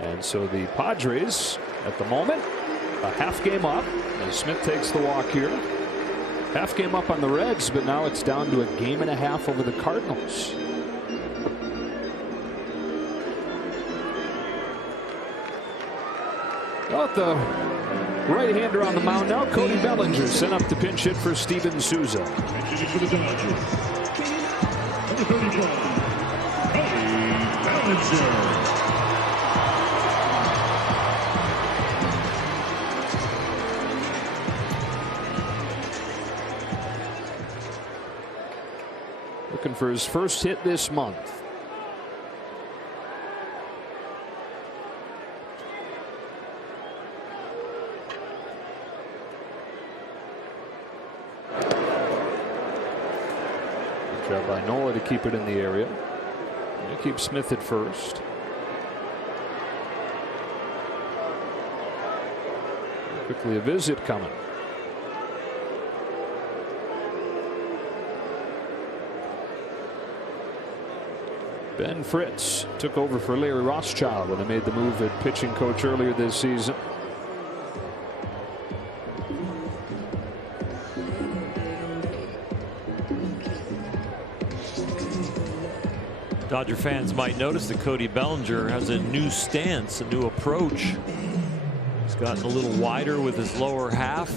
And so the Padres at the moment a half game up as Smith takes the walk here. Half game up on the Reds, but now it's down to a 1.5 games over the Cardinals. Well, the right-hander on the mound now, Cody Bellinger, sent up to pinch hit for Steven Souza. Pinch hit for the Dodgers. Number 35, Cody Bellinger. Looking for his first hit this month. Job by Nola to keep it in the area. And keep Smith at first. Quickly a visit coming. Ben Fritz took over for Larry Rothschild when they made the move at pitching coach earlier this season. Dodger fans might notice that Cody Bellinger has a new stance, a new approach. He's gotten a little wider with his lower half.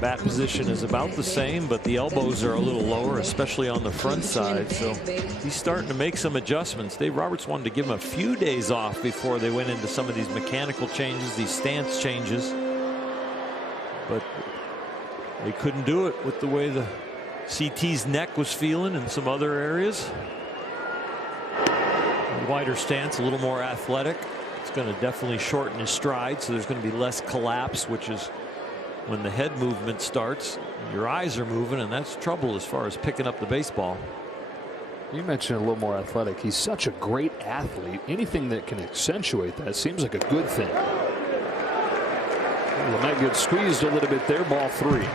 Bat position is about the same, but the elbows are a little lower, especially on the front side. So he's starting to make some adjustments. Dave Roberts wanted to give him a few days off before they went into some of these mechanical changes, these stance changes. But they couldn't do it with the way the CT's neck was feeling in some other areas. Wider stance, a little more athletic. It's going to definitely shorten his stride, so there's going to be less collapse, which is when the head movement starts. Your eyes are moving, and that's trouble as far as picking up the baseball. You mentioned a little more athletic. He's such a great athlete. Anything that can accentuate that seems like a good thing. Lamet gets squeezed a little bit there. Ball 3.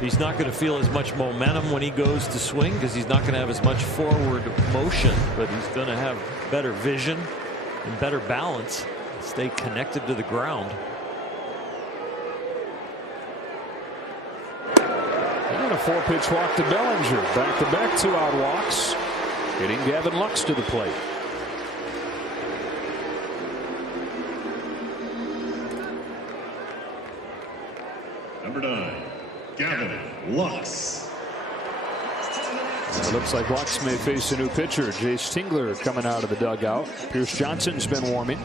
He's not going to feel as much momentum when he goes to swing because he's not going to have as much forward motion, but he's going to have better vision and better balance, stay connected to the ground. And a 4-pitch walk to Bellinger. Back-to-back 2-out walks. Getting Gavin Lux to the plate. Number 9. Gavin Lux. It looks like Bucks may face a new pitcher. Jace Tingler coming out of the dugout. Pierce Johnson's been warming.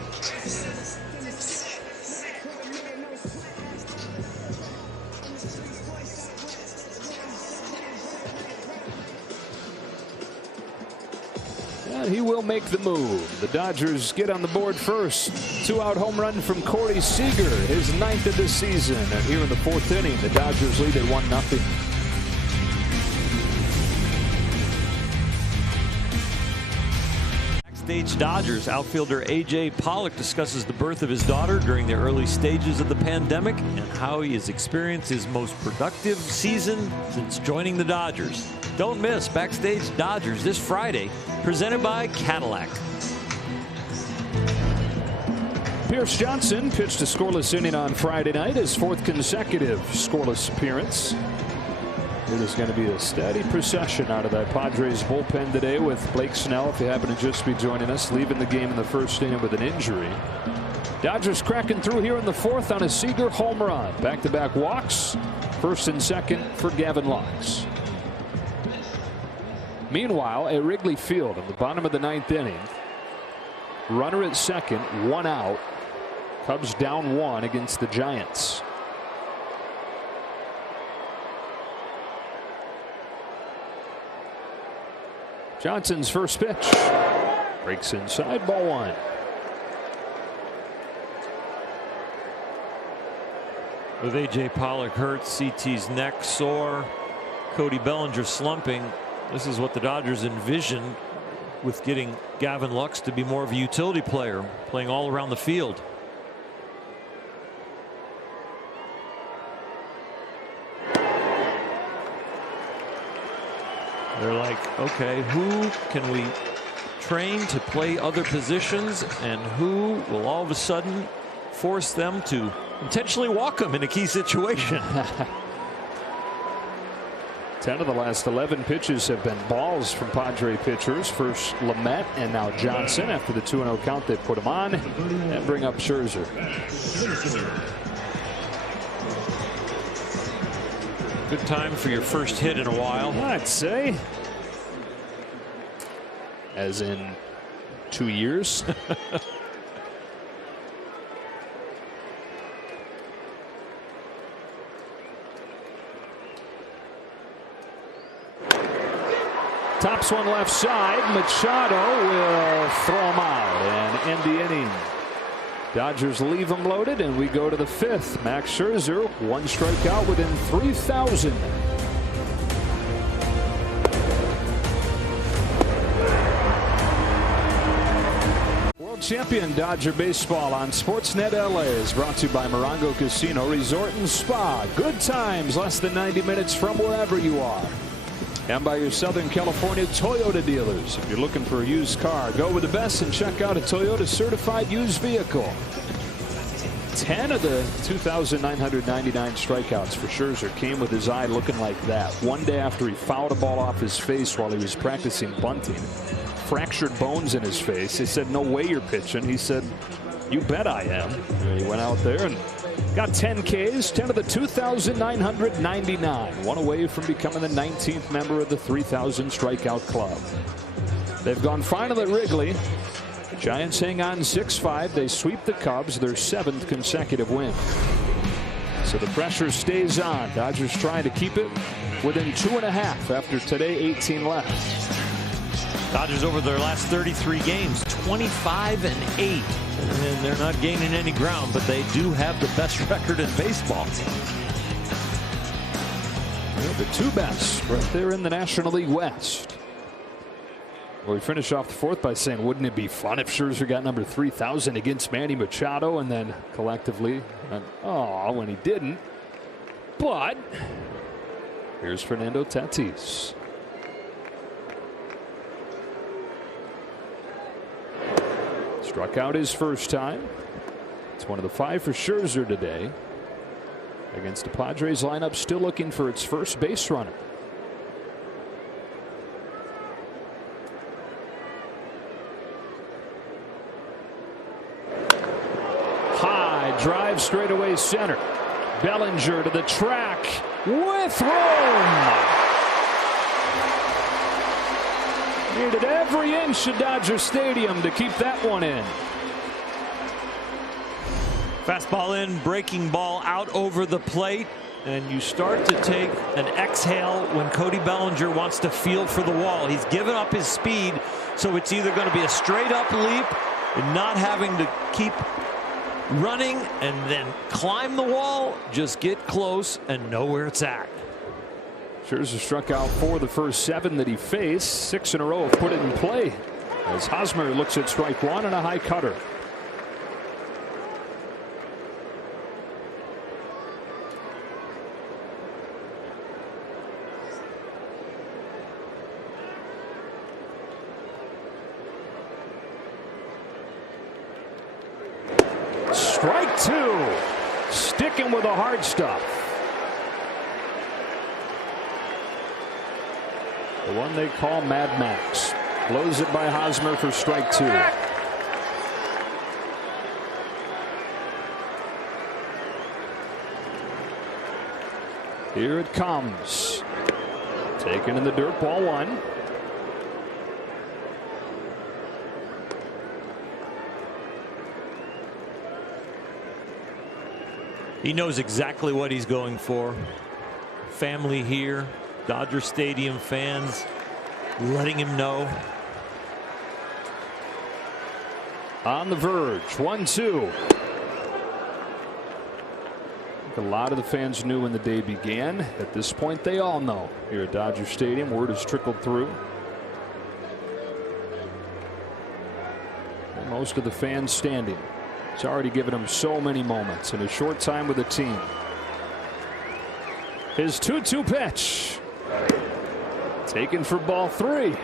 And he will make the move. The Dodgers get on the board first. 2-out home run from Corey Seager, his 9th of the season. And here in the 4th inning, the Dodgers lead at 1-0. Backstage Dodgers outfielder A.J. Pollock discusses the birth of his daughter during the early stages of the pandemic and how he has experienced his most productive season since joining the Dodgers. Don't miss Backstage Dodgers this Friday, presented by Cadillac. Pierce Johnson pitched a scoreless inning on Friday night, his 4th consecutive scoreless appearance. It is going to be a steady procession out of that Padres bullpen today with Blake Snell, if you happen to just be joining us, leaving the game in the 1st inning with an injury. Dodgers cracking through here in the 4th on a Seager home run. Back-to-back walks, 1st and 2nd for Gavin Lux. Meanwhile, at Wrigley Field in the bottom of the 9th inning, runner at 2nd, 1 out. Cubs down 1 against the Giants. Johnson's first pitch breaks inside, ball 1. With A.J. Pollock hurt, CT's neck sore, Cody Bellinger slumping, this is what the Dodgers envisioned with getting Gavin Lux to be more of a utility player, playing all around the field. They're like, okay, who can we train to play other positions and who will all of a sudden force them to intentionally walk them in a key situation? 10 of the last 11 pitches have been balls from Padre pitchers. First Lamet and now Johnson. After the 2-0 count, they put him on and bring up Scherzer. Good time for your first hit in a while, I'd say. As in 2 years. Tops one left side. Machado will throw him out and end the inning. Dodgers leave him loaded, and we go to the 5th. Max Scherzer, 1 strikeout within 3,000. World champion Dodger baseball on Sportsnet LA is brought to you by Morongo Casino Resort and Spa. Good times, less than 90 minutes from wherever you are. And by your Southern California Toyota dealers. If you're looking for a used car, go with the best and check out a Toyota certified used vehicle. 10 of the 2,999 strikeouts for Scherzer came with his eye looking like that. One day after he fouled a ball off his face while he was practicing bunting. Fractured bones in his face. They said, no way you're pitching. He said, you bet I am. And he went out there and got 10 Ks, 10 of the 2,999. One away from becoming the 19th member of the 3,000 strikeout club. They've gone final at Wrigley. Giants hang on 6-5. They sweep the Cubs, their 7th consecutive win. So the pressure stays on. Dodgers trying to keep it within 2.5 after today, 18 left. Dodgers over their last 33 games, 25-8. And they're not gaining any ground, but they do have the best record in baseball. Well, the 2 best right there in the National League West. Well, we finish off the 4th by saying, wouldn't it be fun if Scherzer got number 3,000 against Manny Machado, and then collectively, when he didn't. But here's Fernando Tatis. Struck out his first time. It's one of the 5 for Scherzer today. Against the Padres lineup still looking for its first base runner. High drive straightaway center. Bellinger to the track with room. Needed every inch of Dodger Stadium to keep that one in. Fastball in, breaking ball out over the plate. And you start to take an exhale when Cody Bellinger wants to feel for the wall. He's given up his speed, so it's either going to be a straight up leap and not having to keep running and then climb the wall, just get close and know where it's at. Scherzer struck out 4 the first 7 that he faced. 6 in a row have put it in play as Hosmer looks at strike 1 and a high cutter. Strike 2. Sticking with the hard stuff. The one they call Mad Max. Blows it by Hosmer for strike 2. Here it comes. Taken in the dirt, ball 1. He knows exactly what he's going for. Family here, Dodger Stadium fans letting him know. On the verge, 1-2. A lot of the fans knew when the day began. At this point, they all know. Here at Dodger Stadium, word has trickled through. And most of the fans standing. It's already given him so many moments in a short time with the team. His 2-2 pitch. Taken for ball 3.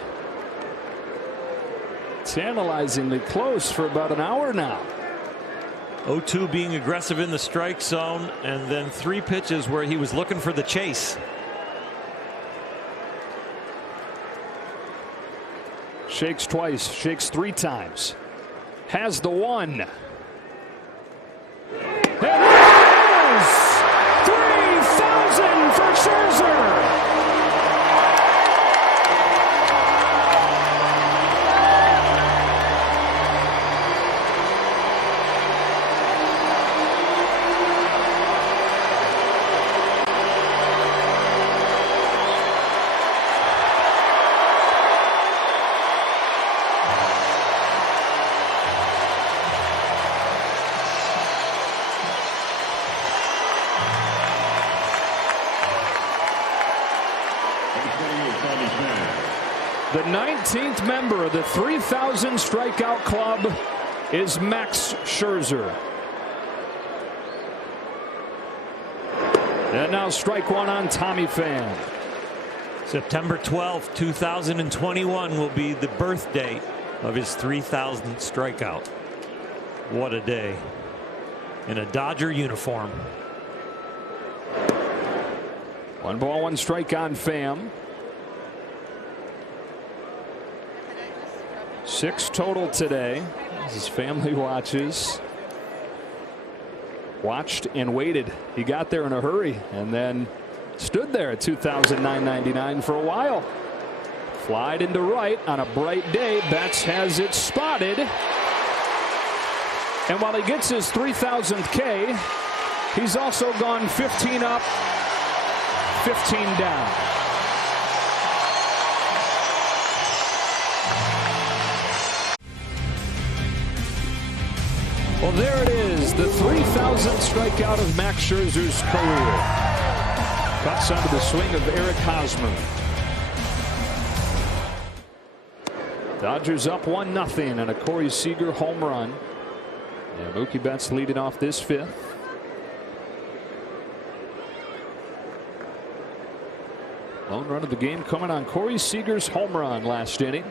Tantalizingly close for about an hour now. 0-2 being aggressive in the strike zone, and then 3 pitches where he was looking for the chase. Shakes twice, shakes 3 times. Has the 1. And it is 3,000 for Scherzer. The 19th member of the 3,000 strikeout club is Max Scherzer. And now strike 1 on Tommy Pham. September 12th, 2021 will be the birth date of his 3,000th strikeout. What a day. In a Dodger uniform. 1 ball, 1 strike on Pham. 6 total today as his family watches. Watched and waited. He got there in a hurry and then stood there at 2,999 for a while. Flied into right on a bright day. Betts has it spotted. And while he gets his 3,000th K, he's also gone 15 up, 15 down. Well, there it is, the 3,000th strikeout of Max Scherzer's career. Cuts onto the swing of Eric Hosmer. Dodgers up 1-0 and a Corey Seager home run. And Mookie Betts leading off this 5th. Lone run of the game coming on Corey Seager's home run last inning.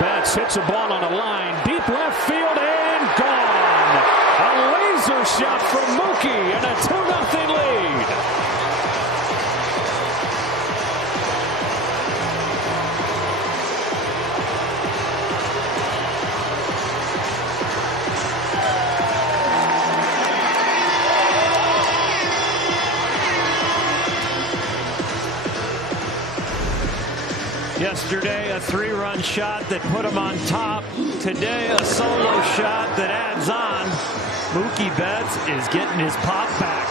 Betts hits a ball on a line, deep left field and gone. A laser shot from Mookie and a 2-0 lead. Yesterday, a 3-run shot that put him on top. Today, a solo shot that adds on. Mookie Betts is getting his pop back.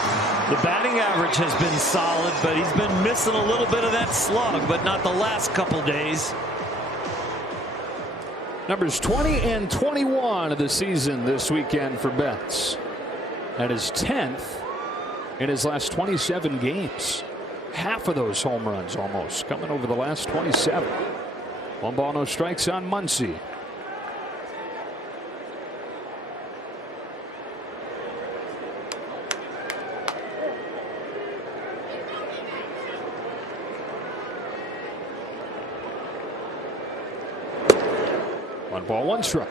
The batting average has been solid, but he's been missing a little bit of that slug, but not the last couple days. Numbers 20 and 21 of the season this weekend for Betts. That is 10th in his last 27 games. Half of those home runs almost coming over the last 27. 1 ball, no strikes on Muncy. One ball, one strike.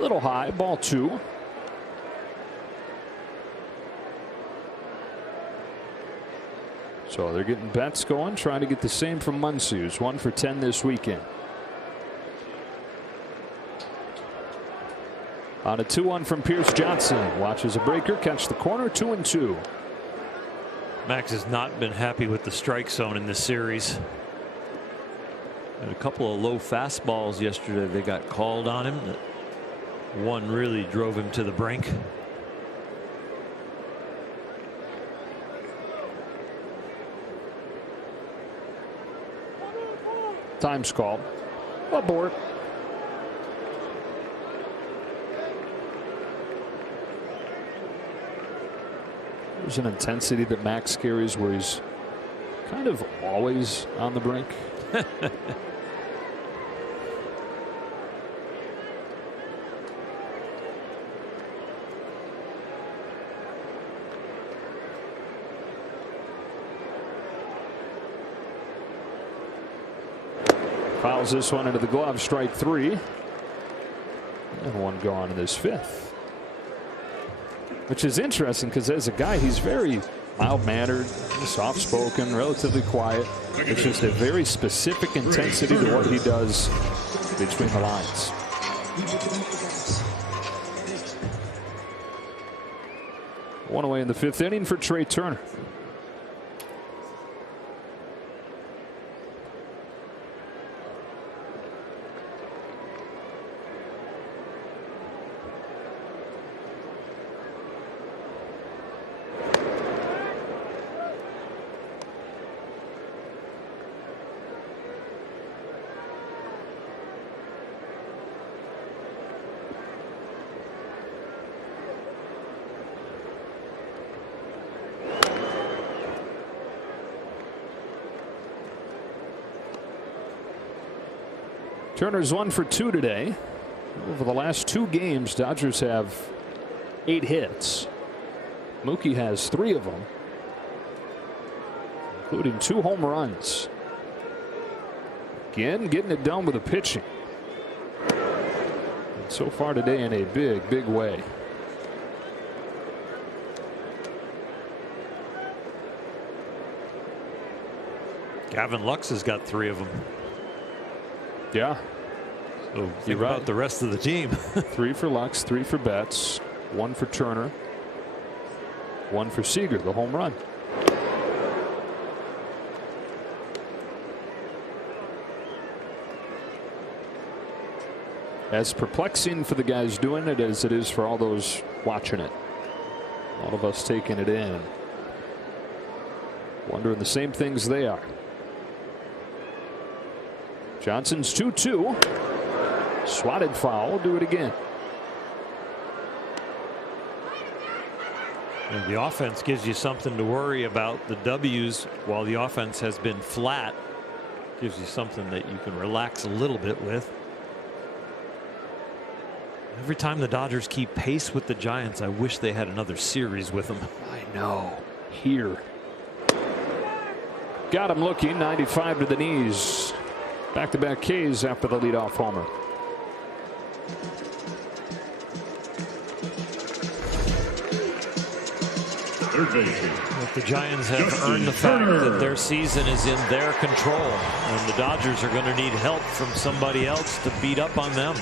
Little high, ball 2. So they're getting Betts going, trying to get the same from Muncy, who's 1 for 10 this weekend. On a 2-1 from Pierce Johnson. Watches a breaker, catch the corner, 2-2. Max has not been happy with the strike zone in this series. And a couple of low fastballs yesterday they got called on him. One really drove him to the brink. Time's called. Abort. There's an intensity that Max carries where he's kind of always on the brink. Fouls this one into the glove, strike 3. And one gone in this 5th. Which is interesting because as a guy, he's very mild-mannered, soft-spoken, relatively quiet. It's just a very specific intensity to what he does between the lines. One away in the 5th inning for Trey Turner. Turner's 1 for 2 today. Over the last 2 games, Dodgers have 8 hits. Mookie has 3 of them, including 2 home runs. Again, getting it done with the pitching. And so far today in a big, big way. Gavin Lux has got 3 of them. Yeah. So think about the rest of the team. 3 for Lux, 3 for Betts, 1 for Turner, 1 for Seager, the home run. As perplexing for the guys doing it as it is for all those watching it. All of us taking it in. Wondering the same things they are. Johnson's 2-2. Swatted foul. Do it again. And the offense gives you something to worry about. The W's, while the offense has been flat, gives you something that you can relax a little bit with. Every time the Dodgers keep pace with the Giants, I wish they had another series with them. I know. Here. Got him looking. 95 to the knees. Back-to-back Ks after the leadoff homer. third baseman. But the Giants have earned the fact that their season is in their control, and the Dodgers are going to need help from somebody else to beat up on them.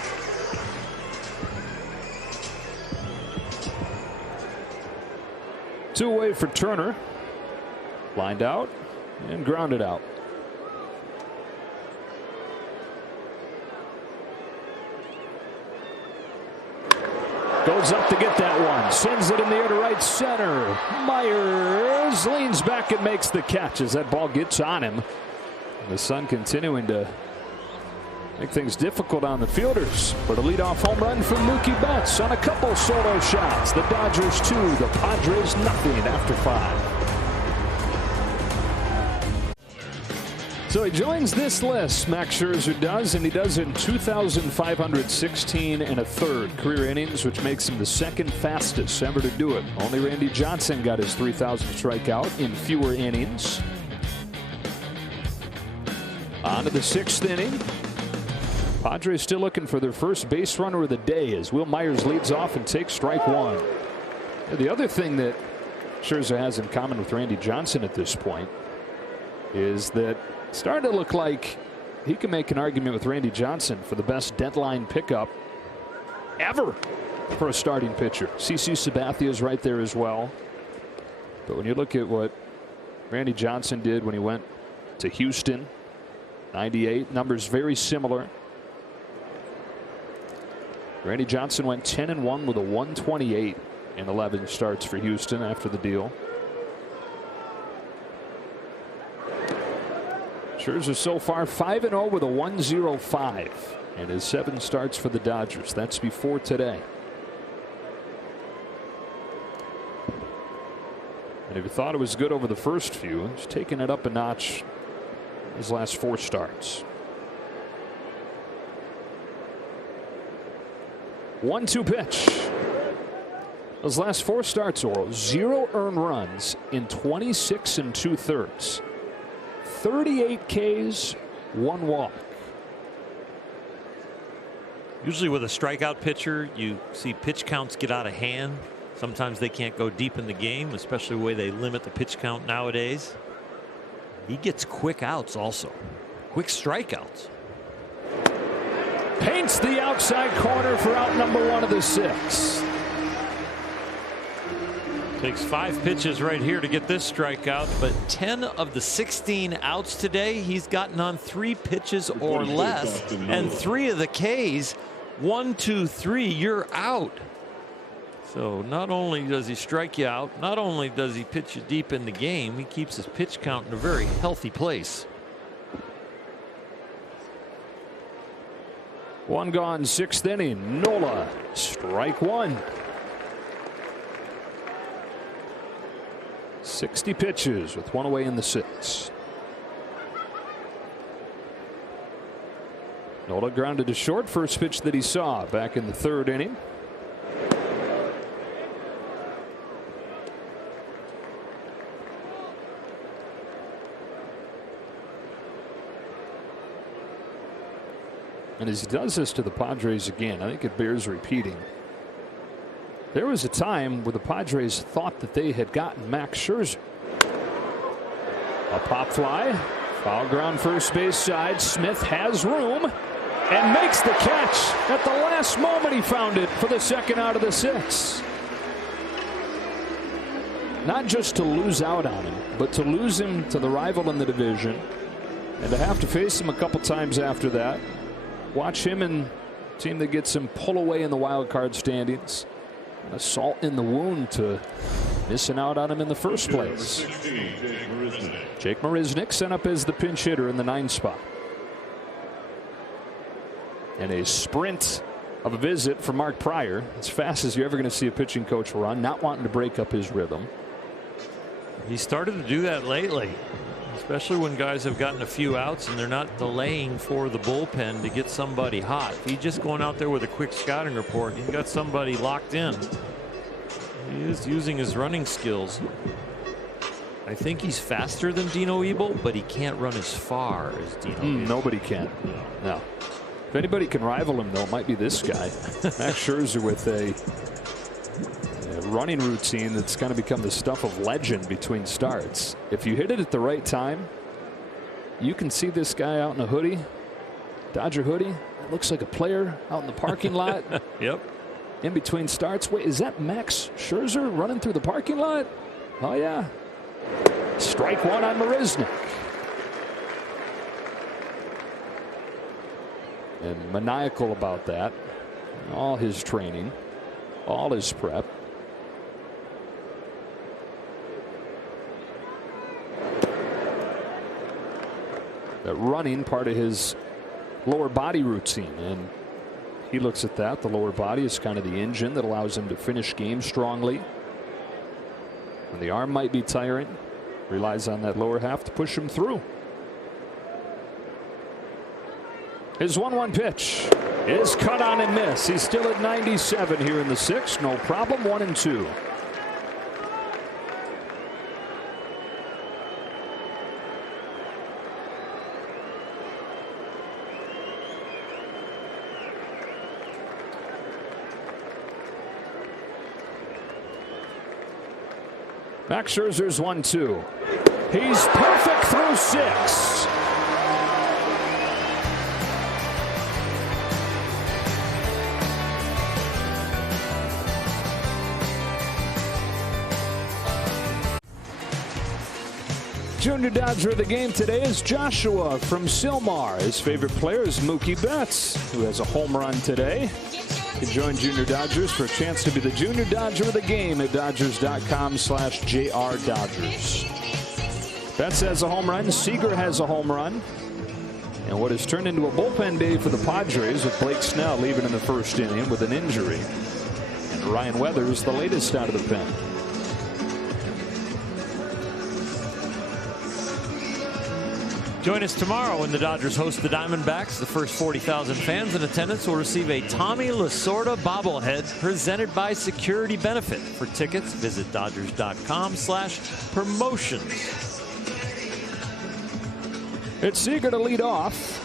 Two away for Turner. Lined out and grounded out. Goes up to get that one. Sends it in the air to right center. Myers leans back and makes the catch as that ball gets on him. The Sun continuing to make things difficult on the fielders. But a leadoff home run from Mookie Betts on a couple solo shots. The Dodgers 2, the Padres nothing after 5. So he joins this list, Max Scherzer does, and he does in 2,516 1/3 career innings, which makes him the second fastest ever to do it. Only Randy Johnson got his 3,000th strikeout in fewer innings. On to the 6th inning. Padres still looking for their first base runner of the day as Will Myers leads off and takes strike one. The other thing that Scherzer has in common with Randy Johnson at this point is that it's starting to look like he can make an argument with Randy Johnson for the best deadline pickup ever for a starting pitcher. CC Sabathia is right there as well. But when you look at what Randy Johnson did when he went to Houston, 98, numbers very similar. Randy Johnson went 10-1 with a 128 in 11 starts for Houston after the deal. Scherzer so far 5-0 with a 1.05 and his 7 starts for the Dodgers. That's before today. And if you thought it was good over the first few, he's taking it up a notch his last 4 starts. 1-2 pitch. Those last 4 starts, Oral, 0 earned runs in 26 2/3. 38 Ks, 1 walk. Usually with a strikeout pitcher, you see pitch counts get out of hand. Sometimes they can't go deep in the game, especially the way they limit the pitch count nowadays. He gets quick outs also. Quick strikeouts. Paints the outside corner for out number 1 of the 6. Takes 5 pitches right here to get this strikeout, but 10 of the 16 outs today, he's gotten on 3 pitches or less, and 3 of the Ks, 1, 2, 3, you're out. So not only does he strike you out, not only does he pitch you deep in the game, he keeps his pitch count in a very healthy place. 1 gone, 6th inning. Nola, strike 1. 60 pitches with 1 away in the 6th. Nola grounded to short. First pitch that he saw back in the 3rd inning. And as he does this to the Padres again, I think it bears repeating. There was a time where the Padres thought that they had gotten Max Scherzer. A pop fly, foul ground first base side. Smith has room and makes the catch. At the last moment he found it for the 2nd out of the 6. Not just to lose out on him, but to lose him to the rival in the division and to have to face him a couple times after that. Watch him and the team that gets him pull away in the wild card standings. A salt in the wound to missing out on him in the first place. Jake Marisnick sent up as the pinch hitter in the 9 spot. And a sprint of a visit for Mark Pryor, as fast as you're ever going to see a pitching coach run, not wanting to break up his rhythm. He started to do that lately, especially when guys have gotten a few outs and they're not delaying for the bullpen to get somebody hot. If he's just going out there with a quick scouting report, he's got somebody locked in. He is using his running skills. I think he's faster than Dino Ebel, but he can't run as far as Dino Ebel. Nobody can. No. If anybody can rival him, though, it might be this guy. Max Scherzer with a running routine that's kind of become the stuff of legend between starts. If you hit it at the right time, you can see this guy out in a hoodie, Dodger hoodie. It looks like a player out in the parking lot. Yep. In between starts. Wait, is that Max Scherzer running through the parking lot? Oh, yeah. Strike one on Marisnik. And maniacal about that. All his training, all his prep. That running part of his lower body routine, and he looks at that. The lower body is kind of the engine that allows him to finish games strongly. When the arm might be tiring, relies on that lower half to push him through. His 1-1 pitch is cut on and miss. He's still at 97 here in the sixth. No problem. 1-2. Max Scherzer's 1-2. He's perfect through 6. Junior Dodger of the game today is Joshua from Sylmar. His favorite player is Mookie Betts, who has a home run today. You can join Junior Dodgers for a chance to be the Junior Dodger of the game at Dodgers.com/JR Dodgers. Betts has a home run. Seager has a home run. And what has turned into a bullpen day for the Padres, with Blake Snell leaving in the first inning with an injury. And Ryan Weathers, the latest out of the pen. Join us tomorrow when the Dodgers host the Diamondbacks. The first 40,000 fans in attendance will receive a Tommy Lasorda bobblehead presented by Security Benefit. For tickets, visit Dodgers.com/promotions. It's Seager to lead off.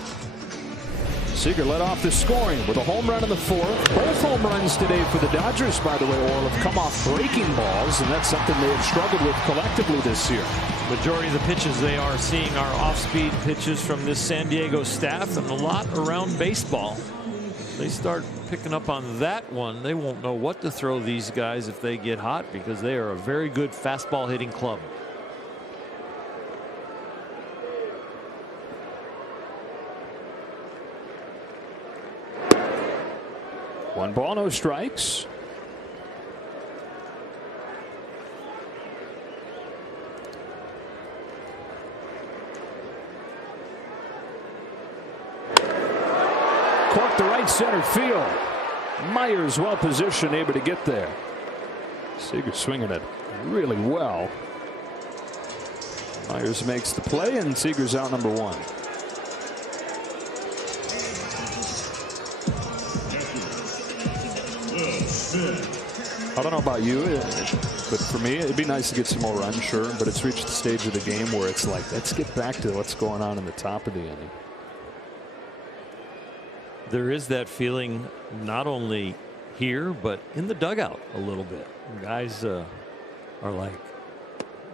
Seager led off the scoring with a home run in the fourth. Both home runs today for the Dodgers, by the way, Orl, have come off breaking balls, and that's something they have struggled with collectively this year. Majority of the pitches they are seeing are off-speed pitches from this San Diego staff, and a lot around baseball. They start picking up on that one. They won't know what to throw these guys if they get hot, because they are a very good fastball hitting club. One ball, no strikes. Cork to right center field. Myers well positioned, able to get there. Seager swinging it really well. Myers makes the play, and Seager's out number one. I don't know about you, but for me, it'd be nice to get some more runs, sure. But it's reached the stage of the game where it's like, let's get back to what's going on in the top of the inning. There is that feeling not only here, but in the dugout a little bit. Guys are like,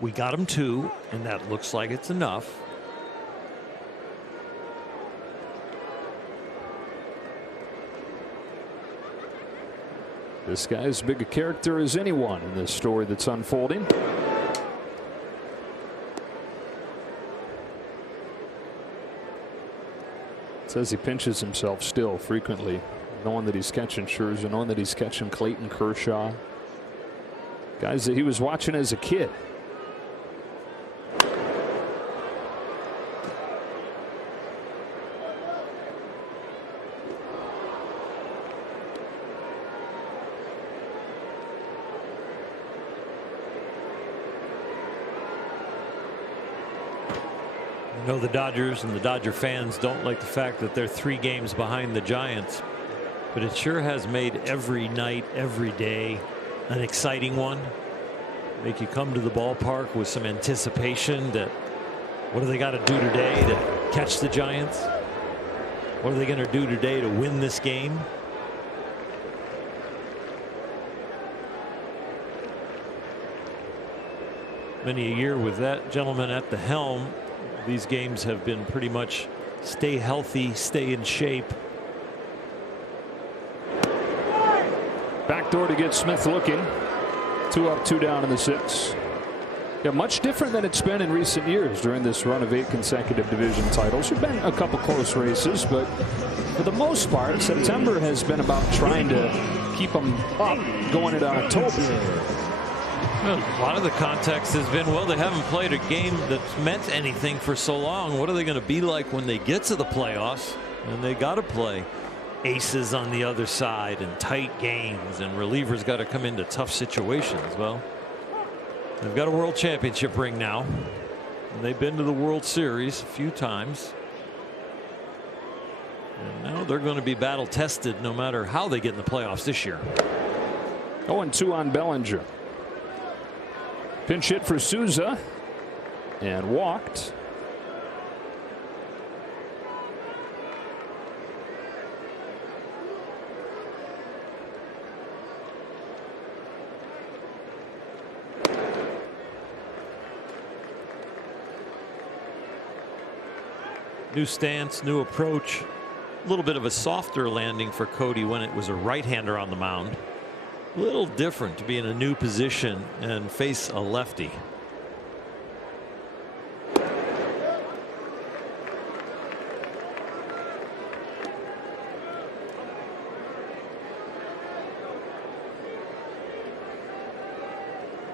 we got them 2, and that looks like it's enough. This guy is as big a character as anyone in this story that's unfolding. Says he pinches himself still frequently, knowing that he's catching Scherzer, knowing that he's catching Clayton Kershaw, guys that he was watching as a kid. I know the Dodgers and the Dodger fans don't like the fact that they're 3 games behind the Giants, but it sure has made every night, every day an exciting one. Make you come to the ballpark with some anticipation that what do they got to do today to catch the Giants? What are they going to do today to win this game? many a year with that gentleman at the helm. These games have been pretty much stay healthy, stay in shape. Backdoor to get Smith looking. 2 up, 2 down in the 6th. Yeah, much different than it's been in recent years during this run of 8 consecutive division titles. There've been a couple close races, but for the most part, September has been about trying to keep them up going into October. Well, a lot of the context has been, well, they haven't played a game that's meant anything for so long. What are they going to be like when they get to the playoffs? And they got to play aces on the other side and tight games, and relievers got to come into tough situations. Well, they've got a world championship ring now, and they've been to the World Series a few times. And now they're going to be battle tested no matter how they get in the playoffs this year. 0-2 on Bellinger. Pinch hit for Souza and walked. New stance, new approach. A little bit of a softer landing for Cody when it was a right-hander on the mound. A little different to be in a new position and face a lefty.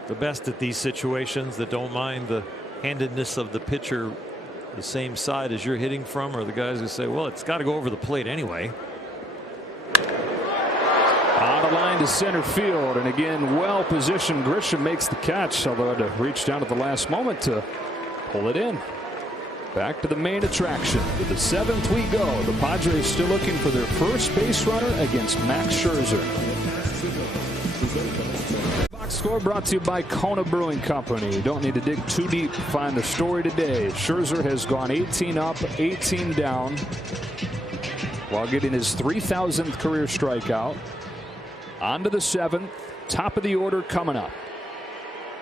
The best at these situations that don't mind the handedness of the pitcher the same side as you're hitting from, are the guys who say, well, it's got to go over the plate anyway. On the line to center field, and again, well positioned. Grisham makes the catch, although had to reach down at the last moment to pull it in. Back to the main attraction. With the 7th we go. The Padres still looking for their first base runner against Max Scherzer. Box score brought to you by Kona Brewing Company. You don't need to dig too deep to find the story today. Scherzer has gone 18 up, 18 down, while getting his 3,000th career strikeout. On to the 7th, top of the order coming up.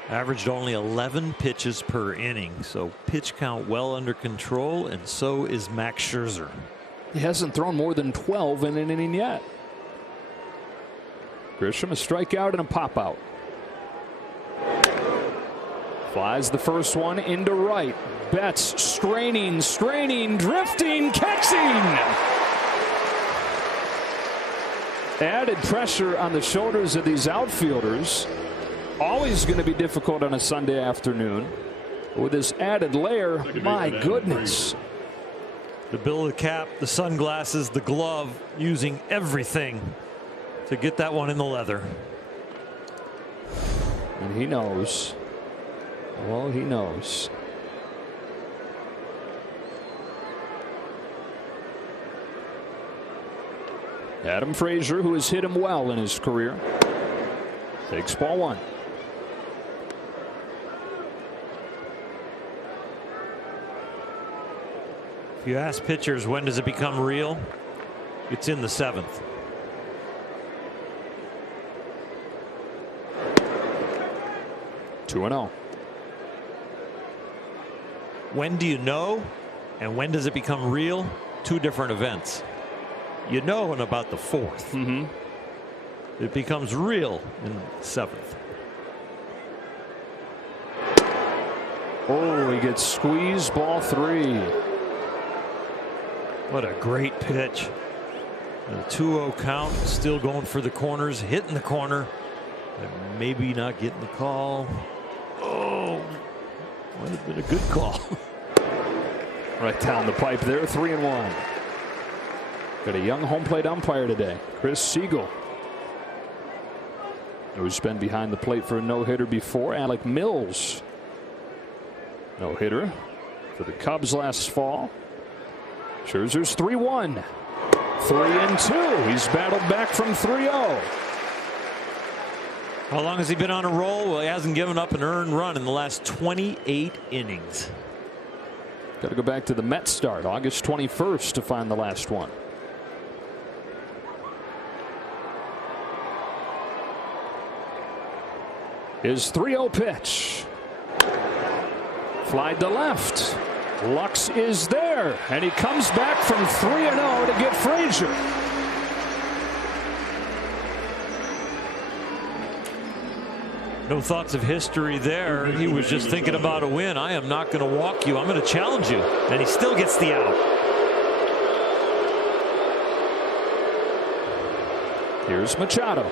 Averaged only 11 pitches per inning, so pitch count well under control, and so is Max Scherzer. He hasn't thrown more than 12 in an inning yet. Grisham a strikeout and a pop out. Flies the first one into right. Betts straining, drifting, catching. Added pressure on the shoulders of these outfielders. Always going to be difficult on a Sunday afternoon. With this added layer, my goodness. The bill of the cap, the sunglasses, the glove, using everything to get that one in the leather. And he knows. Well, he knows. Adam Frazier, who has hit him well in his career, takes ball 1. If you ask pitchers when does it become real, it's in the 7th. Two and 0. When do you know, and when does it become real? Two different events. You know in about the 4th. It becomes real in the 7th. Oh, he gets squeezed, ball 3. What a great pitch. The 2-0 count, still going for the corners, hitting the corner, and maybe not getting the call. Oh, might have been a good call. Right down the pipe there, 3-1. Got a young home plate umpire today, Chris Siegel, who's been behind the plate for a no-hitter before. Alec Mills, no-hitter for the Cubs last fall. Scherzer's 3-1. 3-2. He's battled back from 3-0. How long has he been on a roll? Well, he hasn't given up an earned run in the last 28 innings. Got to go back to the Mets start, August 21st, to find the last one. His 3-0 pitch. Fly to left. Lux is there, and he comes back from 3-0 to get Frazier. No thoughts of history there. He was just thinking about a win. I am not going to walk you. I'm going to challenge you. And he still gets the out. Here's Machado.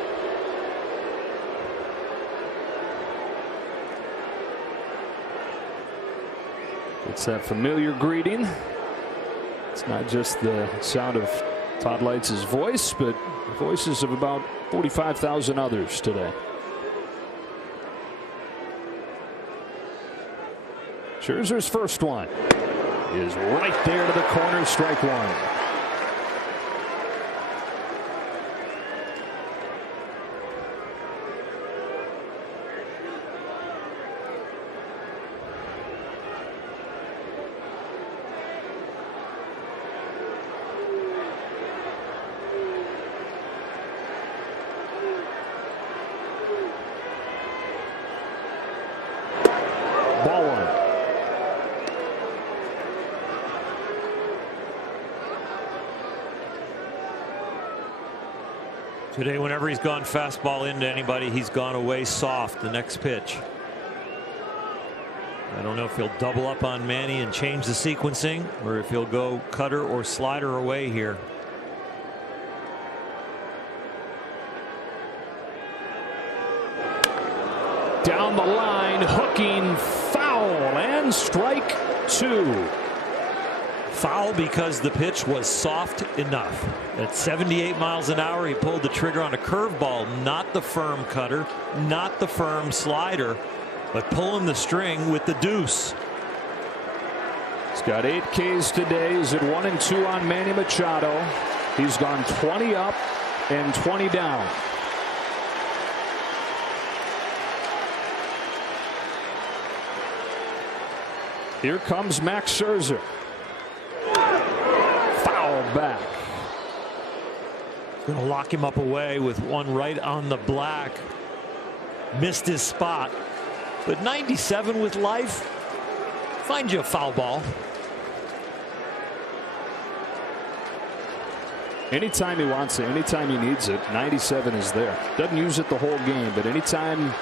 It's that familiar greeting. It's not just the sound of Todd Lights' voice, but the voices of about 45,000 others today. Scherzer's first one is right there to the corner, strike one. Ball one. Today, whenever he's gone fastball into anybody, he's gone away soft the next pitch. I don't know if he'll double up on Manny and change the sequencing, or if he'll go cutter or slider away here. Down the line, hooking, foul, and strike two. Foul because the pitch was soft enough. At 78 miles an hour, he pulled the trigger on a curveball, not the firm cutter, not the firm slider, but pulling the string with the deuce. He's got 8 Ks today. He's at 1-2 on Manny Machado. He's gone 20 up and 20 down. Here comes Max Scherzer. Foul back. Going to lock him up away with one right on the black. Missed his spot. But 97 with life. Find you a foul ball. Anytime he wants it, anytime he needs it, 97 is there. Doesn't use it the whole game, but anytime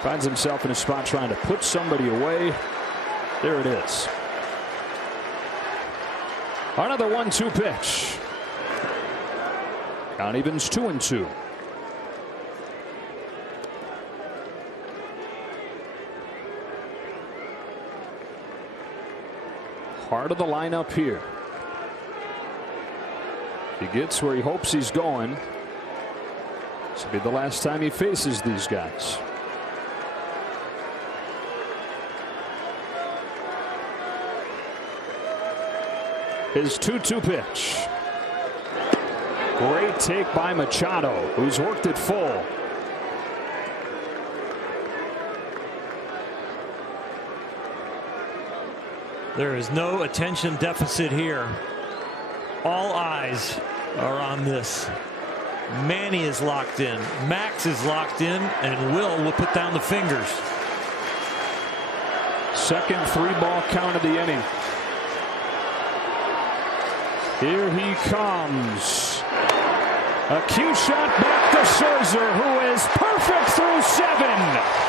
finds himself in a spot trying to put somebody away, there it is. Another 1-2 pitch. Count evens 2-2. Heart of the lineup here. He gets where he hopes he's going. This will be the last time he faces these guys. His 2-2 pitch. Great take by Machado, who's worked it full. There is no attention deficit here. All eyes are on this. Manny is locked in. Max is locked in, and Will put down the fingers. Second 3-ball count of the inning. Here he comes. A cue shot back to Scherzer, who is perfect through 7.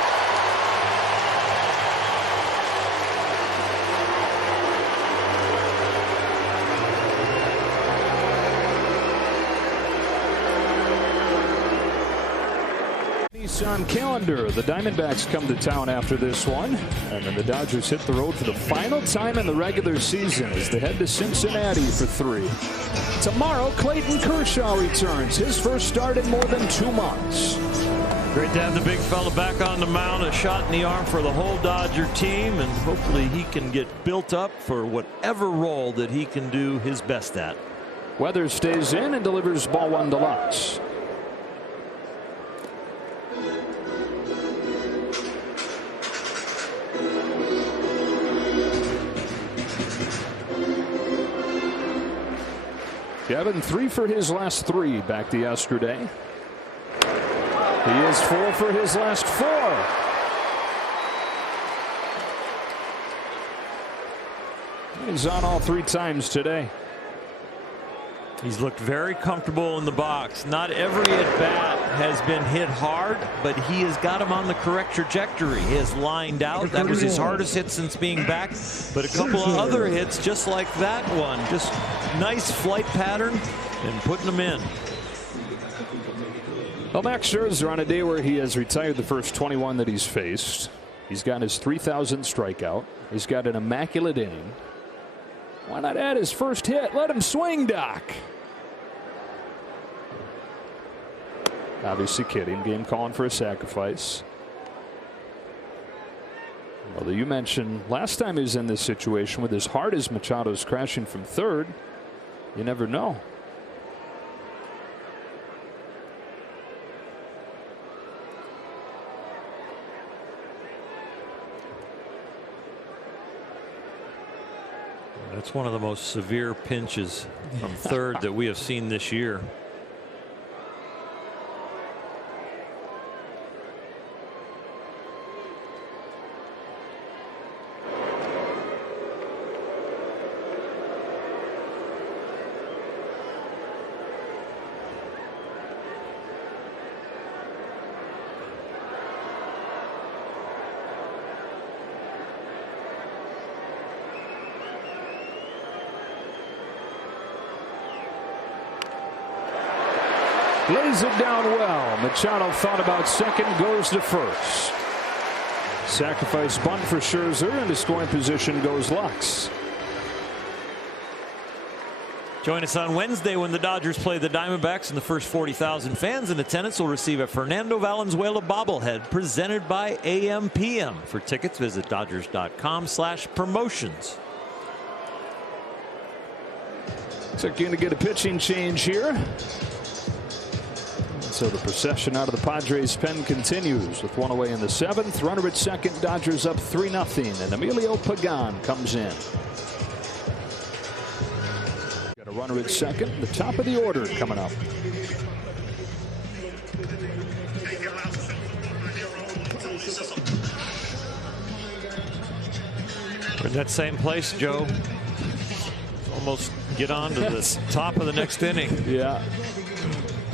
On calendar, the Diamondbacks come to town after this one, and then the Dodgers hit the road for the final time in the regular season as they head to Cincinnati for 3. Tomorrow, Clayton Kershaw returns, his first start in more than 2 months. Great to have the big fella back on the mound, a shot in the arm for the whole Dodger team, and hopefully he can get built up for whatever role that he can do his best at. Weather stays in and delivers ball 1 to Lux. Kevin 3 for his last 3 back to yesterday. He is 4 for his last 4. He's on all 3 times today. He's looked very comfortable in the box. Not every at-bat has been hit hard, but he has got him on the correct trajectory. He has lined out. That was his hardest hit since being back. But a couple of other hits just like that one. Just nice flight pattern and putting them in. Well, Max Scherzer on a day where he has retired the first 21 that he's faced. He's got his 3,000th strikeout. He's got an immaculate inning. Why not add his first hit? Let him swing, Doc. Obviously kidding. Game calling for a sacrifice. Although you mentioned last time he was in this situation with as hard as Machado's crashing from third, you never know. That's one of the most severe pinches from third that we have seen this year. Lays it down well. Machado thought about second, goes to first. Sacrifice bunt for Scherzer, and to scoring position goes Lux. Join us on Wednesday when the Dodgers play the Diamondbacks, and the first 40,000 fans in attendance will receive a Fernando Valenzuela bobblehead presented by AM/PM. For tickets, visit Dodgers.com/promotions. Looks like you're going to get a pitching change here. So the procession out of the Padres pen continues with one away in the 7th. Runner at second. Dodgers up 3-0, and Emilio Pagan comes in. Got a runner at second. The top of the order coming up. We're in that same place, Joe. Almost get on to the top of the next inning. Yeah.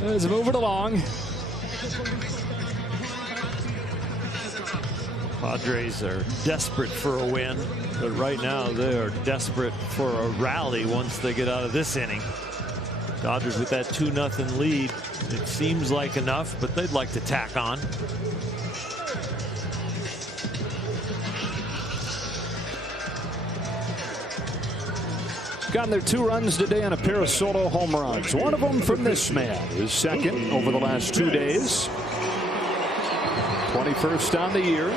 Let's move it along. Padres are desperate for a win, but right now they are desperate for a rally once they get out of this inning. Dodgers with that 2-0 lead. It seems like enough, but they'd like to tack on. Gotten their 2 runs today on a pair of solo home runs. One of them from this man, his second over the last 2 days. 21st on the year.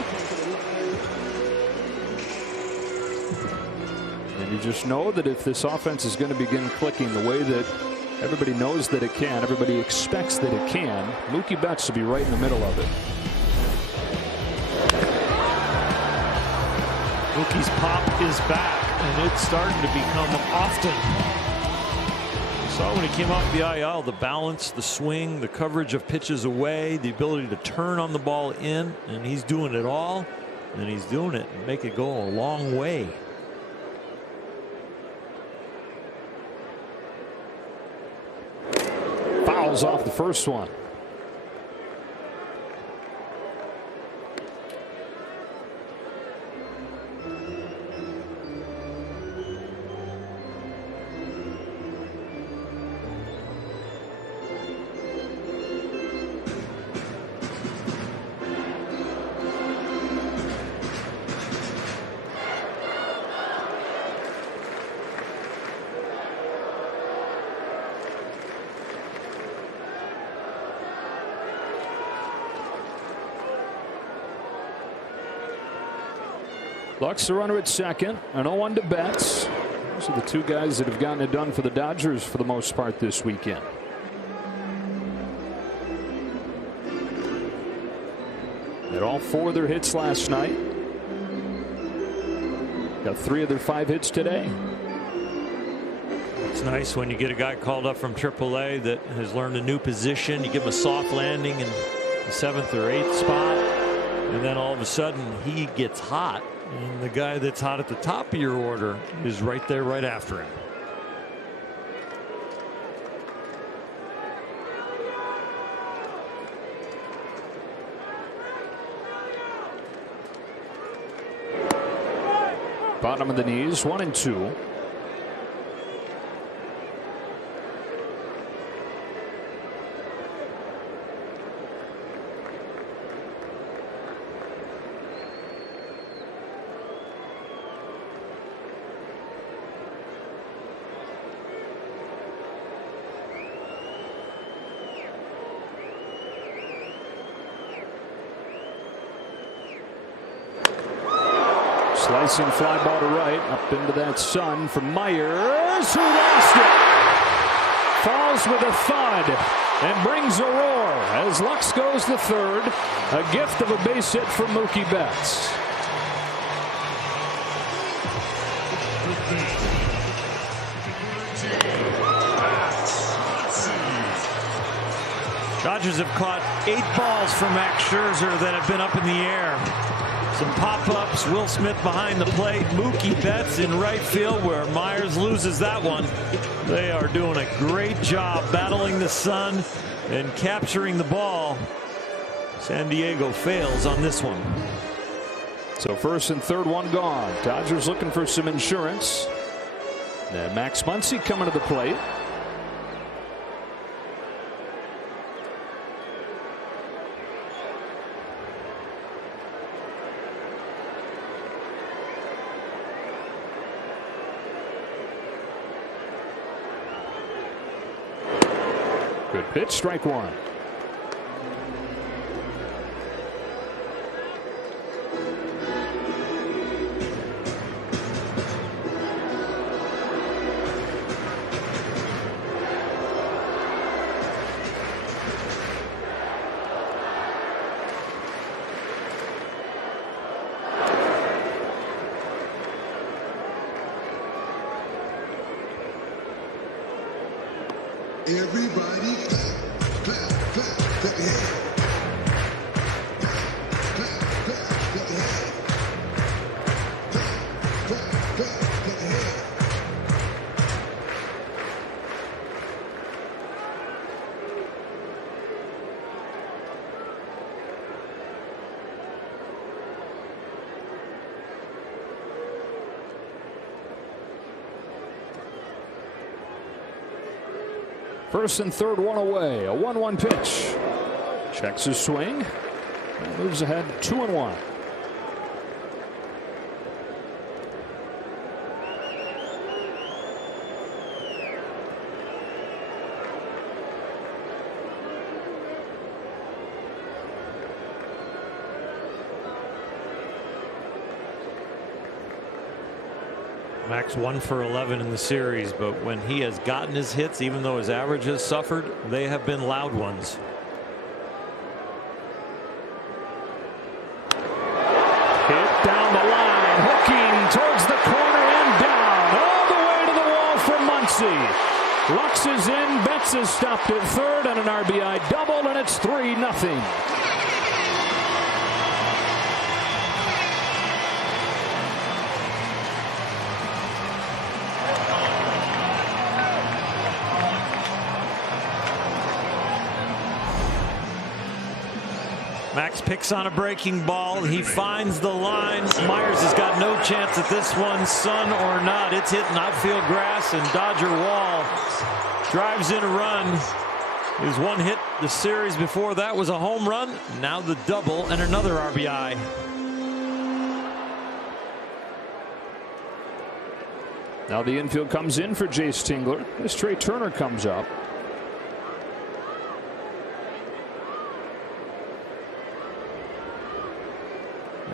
And you just know that if this offense is going to begin clicking the way that everybody knows that it can, everybody expects that it can, Mookie Betts will be right in the middle of it. Mookie's pop is back, and it's starting to become often. You saw when he came off the IL, the balance, the swing, the coverage of pitches away, the ability to turn on the ball in, and he's doing it all, and he's doing it and make it go a long way. Fouls off the first one. Lux the runner at second, and 0-1 to Betts. Those are the 2 guys that have gotten it done for the Dodgers for the most part this weekend. Had all 4 of their hits last night. Got 3 of their 5 hits today. It's nice when you get a guy called up from AAA that has learned a new position. You give him a soft landing in the 7th or 8th spot, and then all of a sudden he gets hot And the guy that's hot at the top of your order is right there, right after him. Bottom of the knees, 1-2. Slicing fly ball to right, up into that sun from Myers, who lost it. Falls with a thud and brings a roar as Lux goes the third. A gift of a base hit from Mookie Betts. Dodgers have caught 8 balls from Max Scherzer that have been up in the air. Some pop-ups, Will Smith behind the plate, Mookie Betts in right field where Myers loses that one. They are doing a great job battling the sun and capturing the ball. San Diego fails on this one. So first and third, one gone. Dodgers looking for some insurance. Then Max Muncy coming to the plate. Good pitch, strike one. Everybody clap, clap, clap, clap your hands. Clap, clap, clap your hands. Clap, clap, clap, clap your hands. First and third, one away. A 1-1 pitch. Checks his swing. And moves ahead 2-1. Max 1 for 11 in the series, but when he has gotten his hits, even though his average has suffered, they have been loud ones. Hit down the line, hooking towards the corner and down, all the way to the wall from Muncy. Lux is in, Betts is stopped at third, and an RBI double, and it's 3-0. Max picks on a breaking ball. He finds the line. Myers has got no chance at this one, sun or not. It's hitting outfield grass, and Dodger Wall drives in a run. His one hit the series before that was a home run. Now the double and another RBI. Now the infield comes in for Jace Tingler as Trey Turner comes up.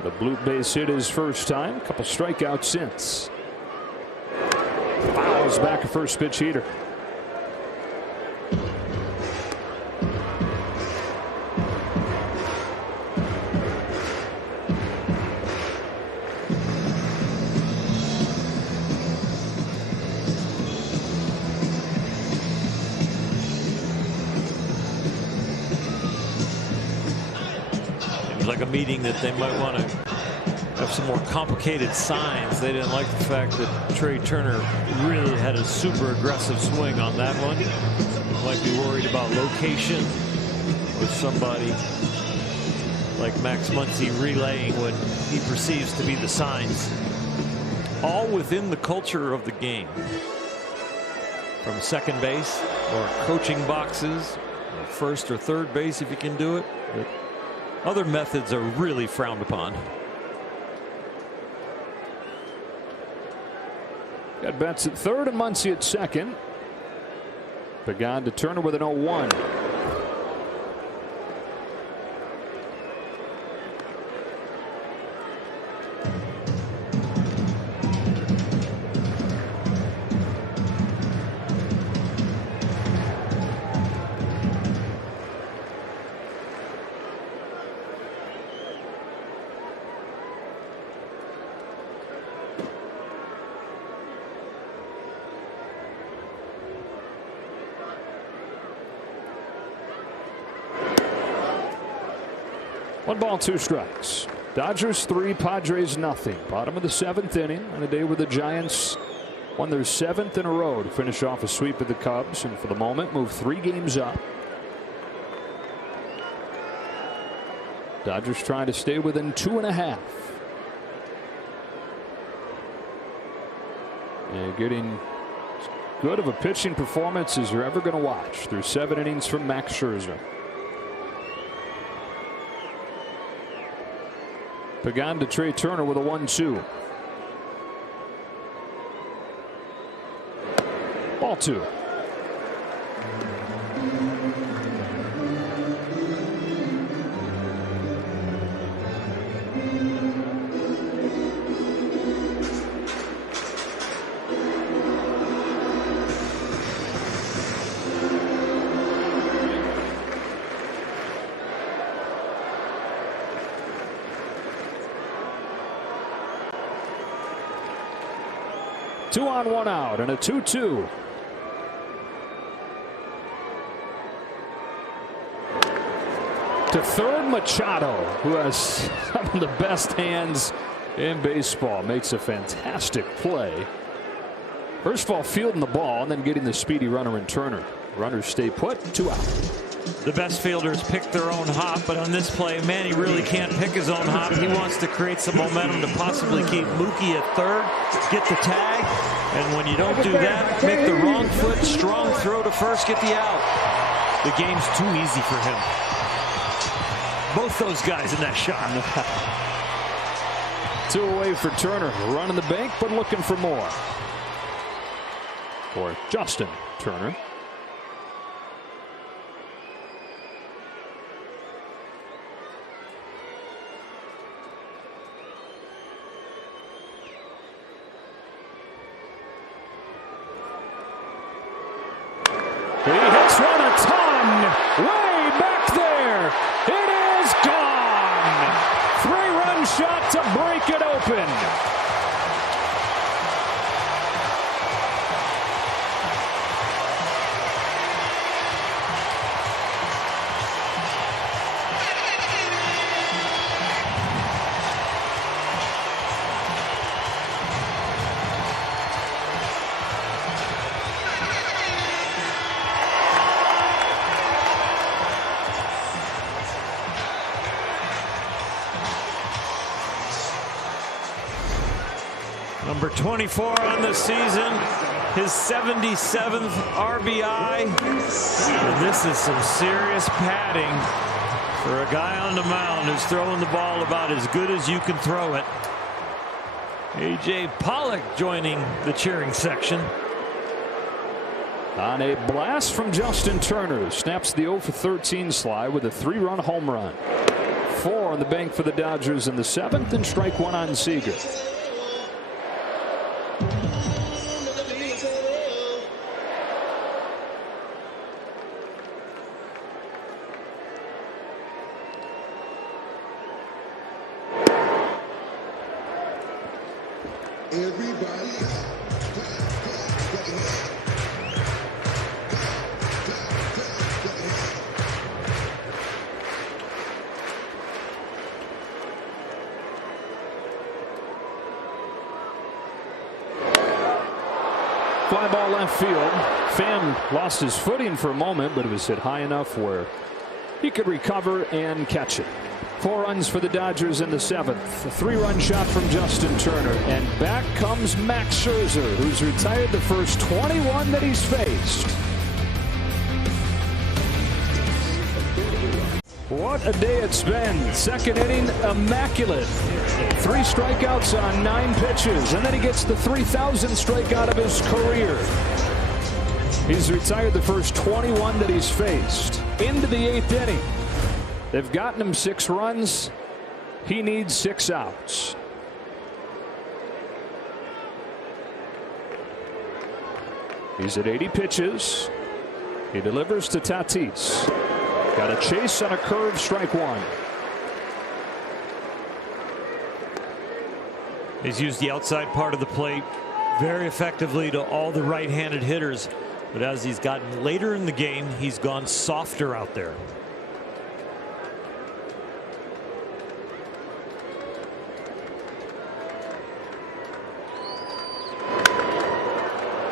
The blue base hit his first time. A couple strikeouts since. Fouls back a first pitch heater. Seems like a meeting that they might want to have some more complicated signs. They didn't like the fact that Trey Turner really had a super aggressive swing on that one. Might be worried about location with somebody like Max Muncy relaying what he perceives to be the signs. All within the culture of the game. From second base or coaching boxes, or first or third base if you can do it. But other methods are really frowned upon. Got Betts at third and Muncy at second. Pagan to Turner with an 0-1. One ball, two strikes. Dodgers 3, Padres nothing. Bottom of the 7th inning on a day where the Giants won their 7th in a row to finish off a sweep of the Cubs, and for the moment move 3 games up. Dodgers trying to stay within 2.5. And getting as good of a pitching performance as you're ever going to watch through 7 innings from Max Scherzer. Pagan to Trey Turner with a 1-2. Ball 2. Two on, one out, and a 2-2. To third, Machado, who has some of the best hands in baseball, makes a fantastic play. First of all, fielding the ball and then getting the speedy runner in Turner. Runners stay put, 2 out. The best fielders pick their own hop, but on this play, Manny really can't pick his own hop. He wants to create some momentum to possibly keep Mookie at third, get the tag, and when you don't do that, make the wrong foot strong throw to first, get the out. The game's too easy for him. Both those guys in that shot. 2 away for Turner, running the bank, but looking for more. For Justin Turner. He hits one a ton, way back there. It is gone. 3-run shot to break it open. Number 24 on the season, his 77th RBI. And this is some serious padding for a guy on the mound who's throwing the ball about as good as you can throw it. A.J. Pollock joining the cheering section. On a blast from Justin Turner, snaps the 0 for 13 slide with a 3-run home run. 4 on the bank for the Dodgers in the 7th, and strike 1 on Seager. fly ball left field. Pham lost his footing for a moment, but it was hit high enough where he could recover and catch it. 4 runs for the Dodgers in the 7th. A 3-run shot from Justin Turner. And back comes Max Scherzer, who's retired the first 21 that he's faced. What a day it's been. Second inning, immaculate. 3 strikeouts on 9 pitches. And then he gets the 3,000th strikeout of his career. He's retired the first 21 that he's faced. Into the 8th inning. They've gotten him 6 runs. He needs 6 outs. He's at 80 pitches. He delivers to Tatis. Got a chase on a curve, strike 1. He's used the outside part of the plate very effectively to all the right-handed hitters. But as he's gotten later in the game, he's gone softer out there.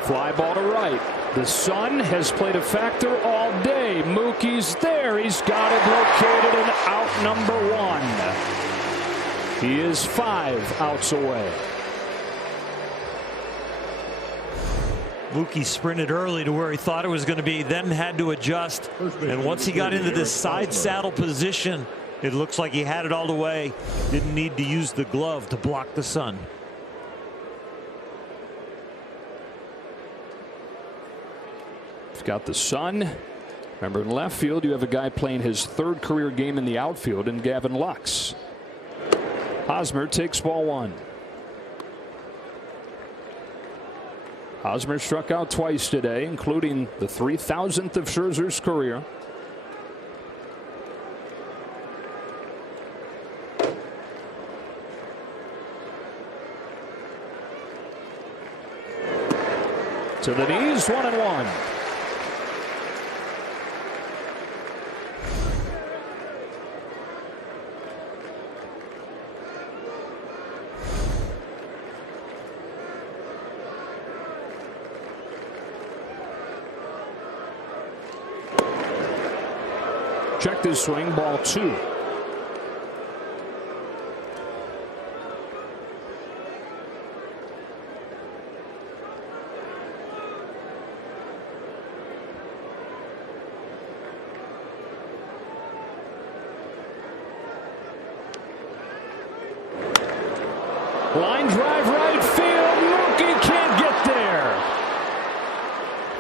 Fly ball to right. The sun has played a factor all day. Mookie's there. He's got it located and out number 1. He is 5 outs away. Mookie sprinted early to where he thought it was going to be, then had to adjust. And once he got into this side saddle position, it looks like he had it all the way. Didn't need to use the glove to block the sun. Got the sun. Remember, in left field, you have a guy playing his 3rd career game in the outfield in Gavin Lux. Hosmer takes ball 1. Hosmer struck out twice today, including the 3,000th of Scherzer's career. To the knees, 1-1. Checked his swing, ball 2. Line drive right field. Mookie can't get there.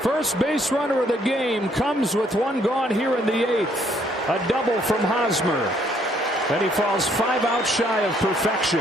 First base runner of the game comes with 1 gone here in the 8th. A double from Hosmer. Then he falls 5 outs shy of perfection.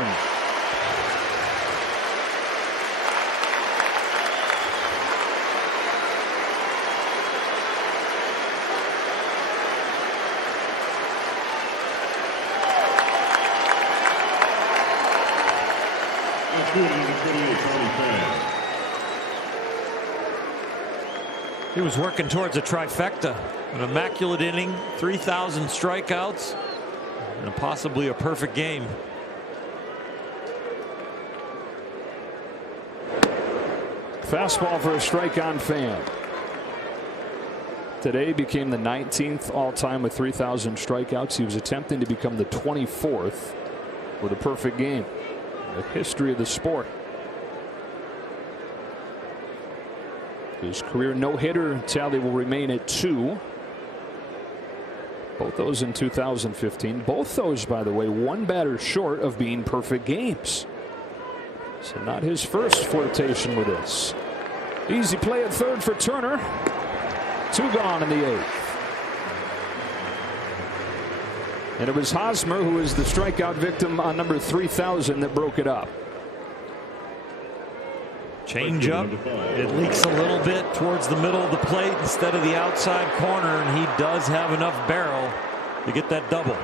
He was working towards a trifecta. An immaculate inning, 3,000 strikeouts, and possibly a perfect game. Fastball for a strike on Pham. Today became the 19th all-time with 3,000 strikeouts. He was attempting to become the 24th with a perfect game. The history of the sport. His career no-hitter tally will remain at 2. Both those in 2015. Both those, by the way, 1 batter short of being perfect games. So not his first flirtation with this. Easy play at 3rd for Turner. 2 gone in the 8th. And it was Hosmer who was the strikeout victim on number 3,000 that broke it up. Change up. It leaks a little bit towards the middle of the plate instead of the outside corner, and he does have enough barrel to get that double.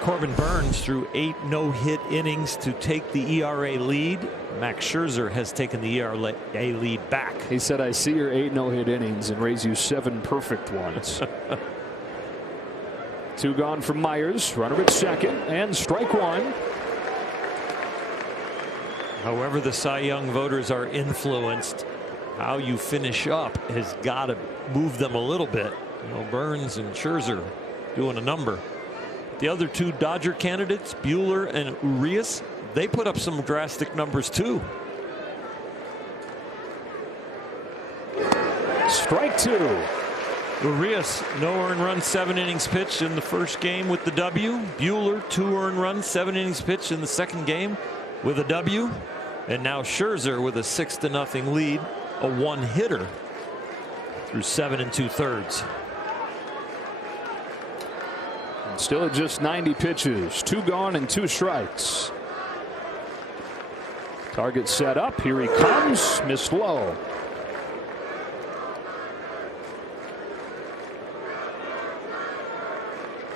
Corbin Burns threw 8 no-hit innings to take the ERA lead. Max Scherzer has taken the ERA lead back. He said, I see your 8 no-hit innings and raise you 7 perfect ones. 2 gone from Myers. Runner at 2nd and strike 1. However the Cy Young voters are influenced, how you finish up has got to move them a little bit. You know, Burns and Scherzer doing a number. The other two Dodger candidates, Buehler and Urias, they put up some drastic numbers too. Strike two. Urias, no earned run, 7 innings pitched in the first game with the W. Buehler, 2 earned runs, 7 innings pitched in the second game with a W. And now Scherzer with a 6-0 lead, a one-hitter through 7 2/3. Still at just 90 pitches, 2 gone and 2 strikes. Target set up. Here he comes. Missed low.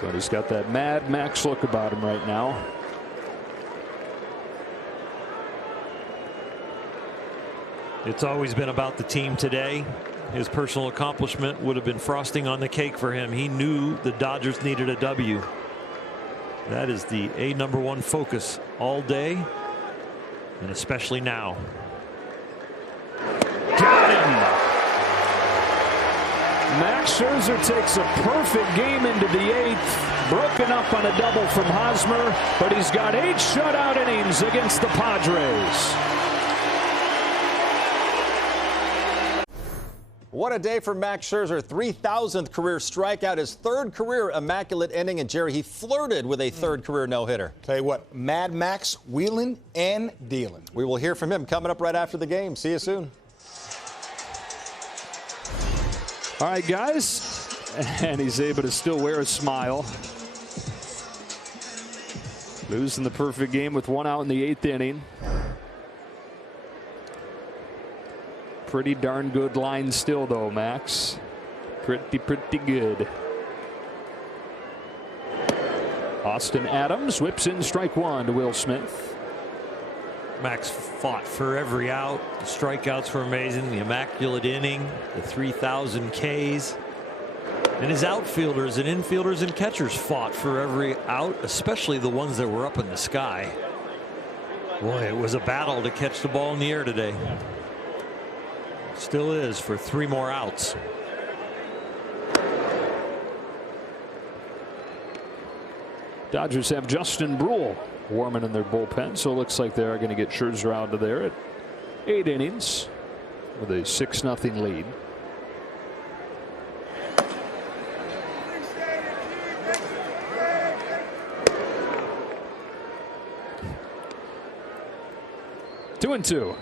But he's got that Mad Max look about him right now. It's always been about the team today. His personal accomplishment would have been frosting on the cake for him. He knew the Dodgers needed a W. That is the #1 focus all day, and especially now. Got him. Max Scherzer takes a perfect game into the 8th. Broken up on a double from Hosmer, but he's got 8 shutout innings against the Padres. What a day for Max Scherzer. 3,000th career strikeout, his 3rd career immaculate inning. And Jerry, he flirted with a 3rd career no-hitter. Tell you what, Mad Max wheeling and dealing. We will hear from him coming up right after the game. See you soon. All right, guys. And he's able to still wear a smile. Losing the perfect game with 1 out in the 8th inning. Pretty darn good line still, though, Max. Pretty good. Austin Adams whips in strike 1 to Will Smith. Max fought for every out. The strikeouts were amazing. The immaculate inning, the 3,000 Ks. And his outfielders and infielders and catchers fought for every out, especially the ones that were up in the sky. Boy, it was a battle to catch the ball in the air today. Still is for 3 more outs. Dodgers have Justin Brule warming in their bullpen, so it looks like they're going to get Scherzer out of there at 8 innings with a 6-0 lead. Two and two.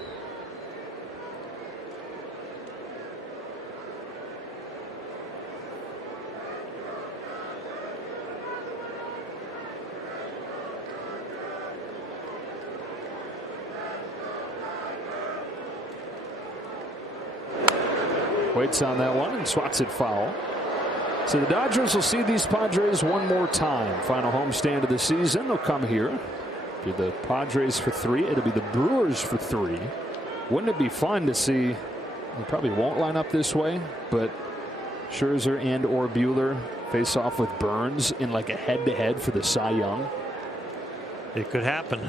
Waits on that one and swats it foul. So the Dodgers will see these Padres one more time. Final homestand of the season. They'll come here. Be the Padres for 3. It'll be the Brewers for 3. Wouldn't it be fun to see? They probably won't line up this way, but Scherzer and or Buehler face off with Burns in like a head-to-head for the Cy Young. It could happen.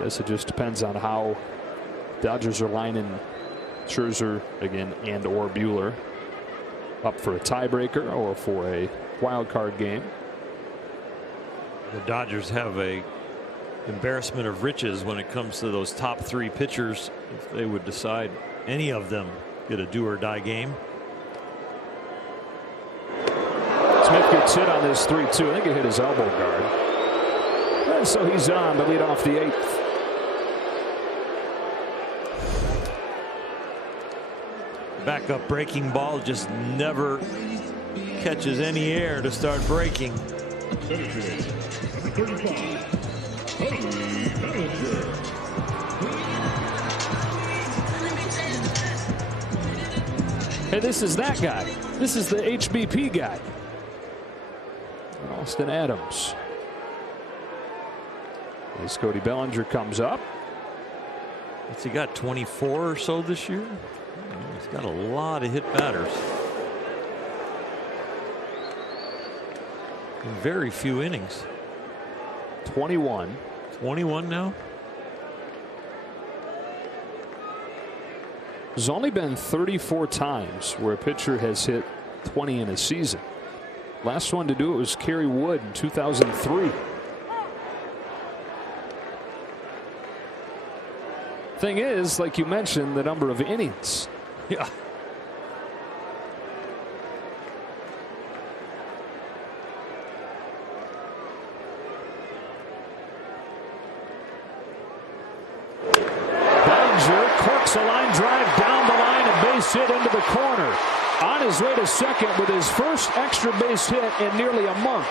Guess it just depends on how Dodgers are lining Scherzer again and or Buehler up for a tiebreaker or for a wild card game. The Dodgers have a embarrassment of riches when it comes to those top 3 pitchers. If they would decide any of them get a do or die game. Smith gets hit on this 3-2. I think it hit his elbow guard. And so he's on to lead off the 8th. Backup breaking ball just never catches any air to start breaking. Center field, number 35, Padres. Hey, this is that guy. This is the HBP guy. Austin Adams. As Cody Bellinger comes up. What's he got, 24 or so this year? He's got a lot of hit batters. In very few innings. 21. 21 now. There's only been 34 times where a pitcher has hit 20 in a season. Last one to do it was Kerry Wood in 2003. Thing is, like you mentioned, the number of innings. Yeah. Bellinger corks a line drive down the line, a base hit into the corner. On his way to second with his first extra base hit in nearly a month.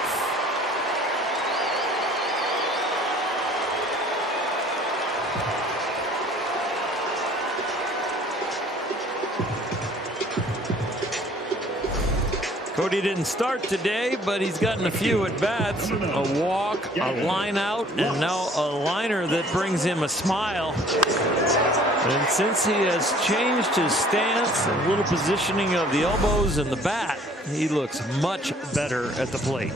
Cody didn't start today, but he's gotten a few at bats. A walk, a line out, and now a liner that brings him a smile. And since he has changed his stance, a little positioning of the elbows and the bat, he looks much better at the plate.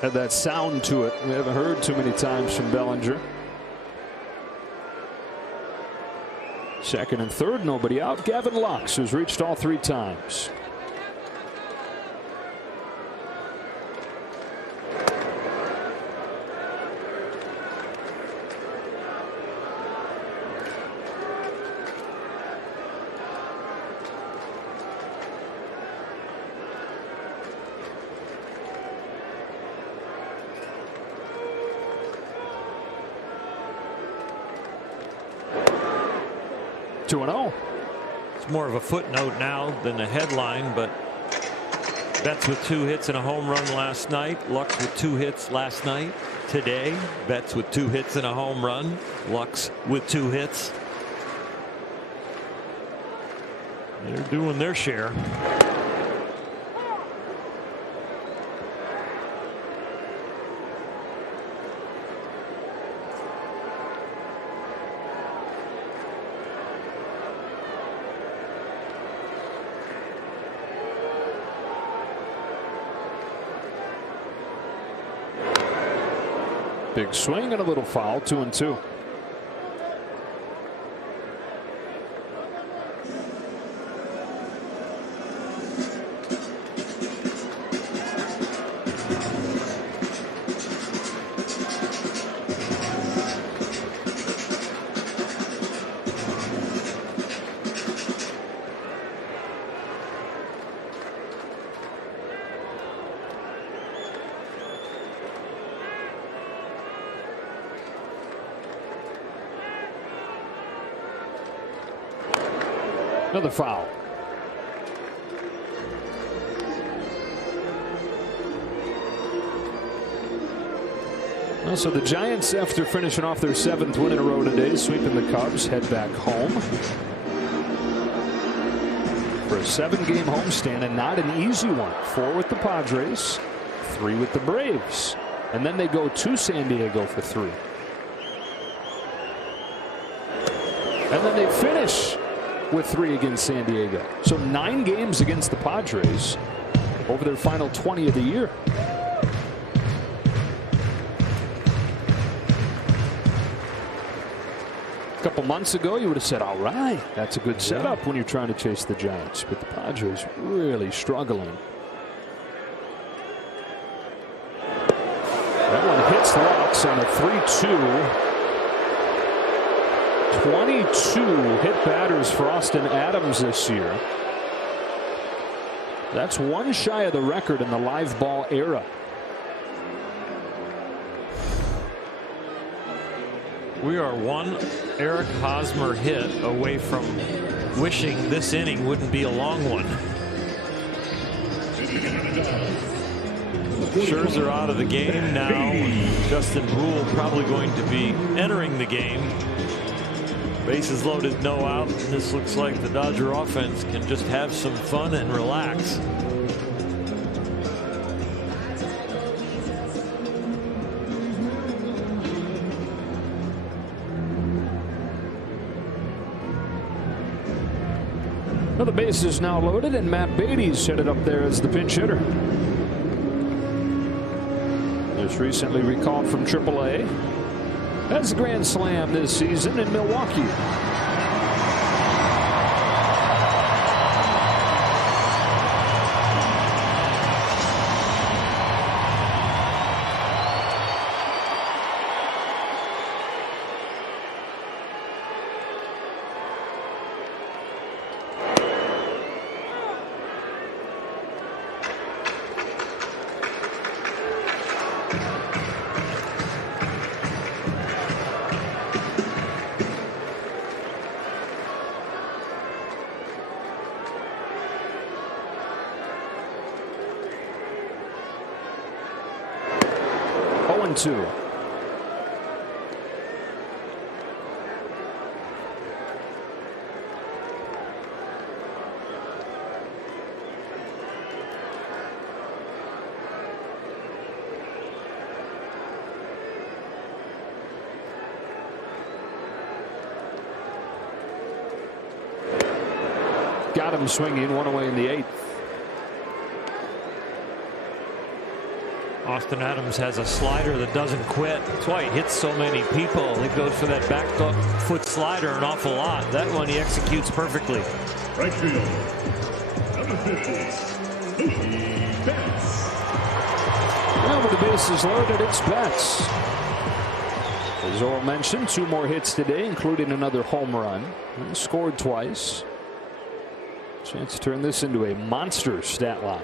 Had that sound to it we haven't heard too many times from Bellinger. Second and third, nobody out. Gavin Lux, who's reached all 3 times. It's more of a footnote now than a headline, but Betts with 2 hits and a home run last night. Lux with 2 hits last night. Today, Betts with 2 hits and a home run. Lux with 2 hits. They're doing their share. Big swing and a little foul. 2-2. Another foul. Well, so the Giants, after finishing off their 7th win in a row today, sweeping the Cubs, head back home for a 7-game homestand, and not an easy one. 4 with the Padres, 3 with the Braves, and then they go to San Diego for 3. And then they finish with 3 against San Diego. So 9 games against the Padres over their final 20 of the year. A couple months ago, you would have said, all right, that's a good setup when you're trying to chase the Giants. But the Padres really struggling. That one hits Lux on a 3-2. 22 hit batters for Austin Adams this year. That's 1 shy of the record in the live ball era. We are 1 Eric Hosmer hit away from wishing this inning wouldn't be a long one. Scherzer out of the game now. Justin Brule probably going to be entering the game. Bases loaded, no out. And this looks like the Dodger offense can just have some fun and relax. Well, the base is now loaded, and Matt Beatty's headed up there as the pinch hitter. Just recently recalled from AAA. Has a grand slam this season in Milwaukee. Two. Got him swinging, one away in the 8th. Austin Adams has a slider that doesn't quit. That's why he hits so many people. He goes for that back foot slider an awful lot. That one he executes perfectly. Right field, number 50, Mookie Betts. Well, with the bases loaded, it's Betts. As Earl mentioned, 2 more hits today, including another home run. He scored twice. Chance to turn this into a monster stat line.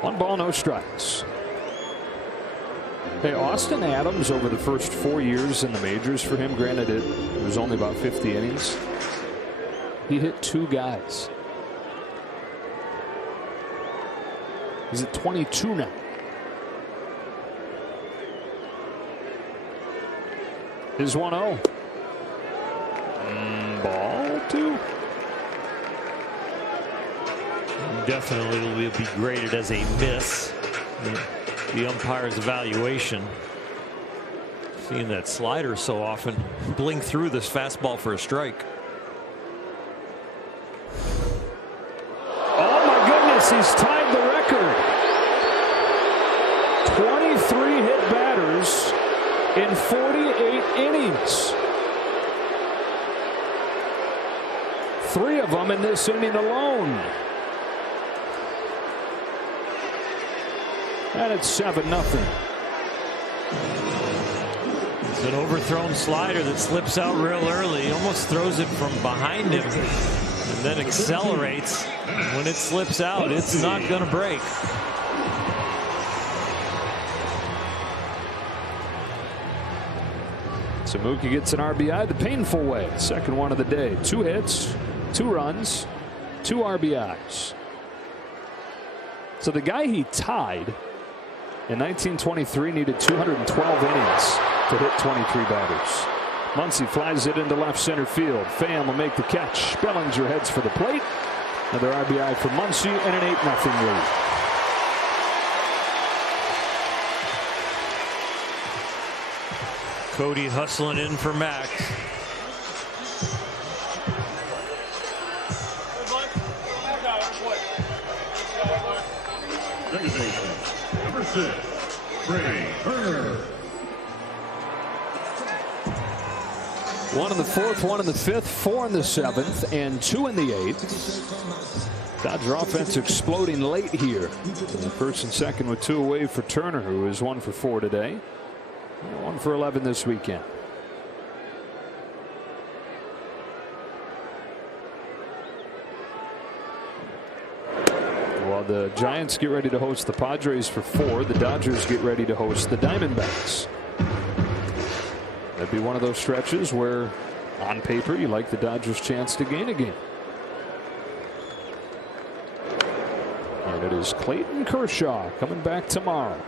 One ball, no strikes. Hey, Austin Adams, over the first 4 years in the majors for him, granted it was only about 50 innings, he hit 2 guys. He's at 22 now. Is 1-0. Ball 2. Definitely will be graded as a miss. The umpire's evaluation. Seeing that slider so often blink through this fastball for a strike. Oh my goodness, he's tied the record. 23 hit batters in 48 innings. 3 of them in this inning alone. And it's 7-0. It's an overthrown slider that slips out real early. He almost throws it from behind him and then accelerates. When it slips out, it's not going to break. So Mookie gets an RBI the painful way. Second one of the day. 2 hits, 2 runs, 2 RBIs. So the guy he tied in 1923 needed 212 innings to hit 23 batters. Muncy flies it into left center field. Pham will make the catch. Bellinger heads for the plate. Another RBI for Muncy and an 8-0 lead. Cody hustling in for Max. Number 6, Trey Turner. 1 in the 4th, 1 in the 5th, 4 in the 7th, and 2 in the 8th. Dodger offense exploding late here. The first and second with 2 away for Turner, who is 1 for 4 today. 1 for 11 this weekend. While the Giants get ready to host the Padres for 4, the Dodgers get ready to host the Diamondbacks. That'd be one of those stretches where, on paper, you like the Dodgers' chance to gain a game. And it is Clayton Kershaw coming back tomorrow.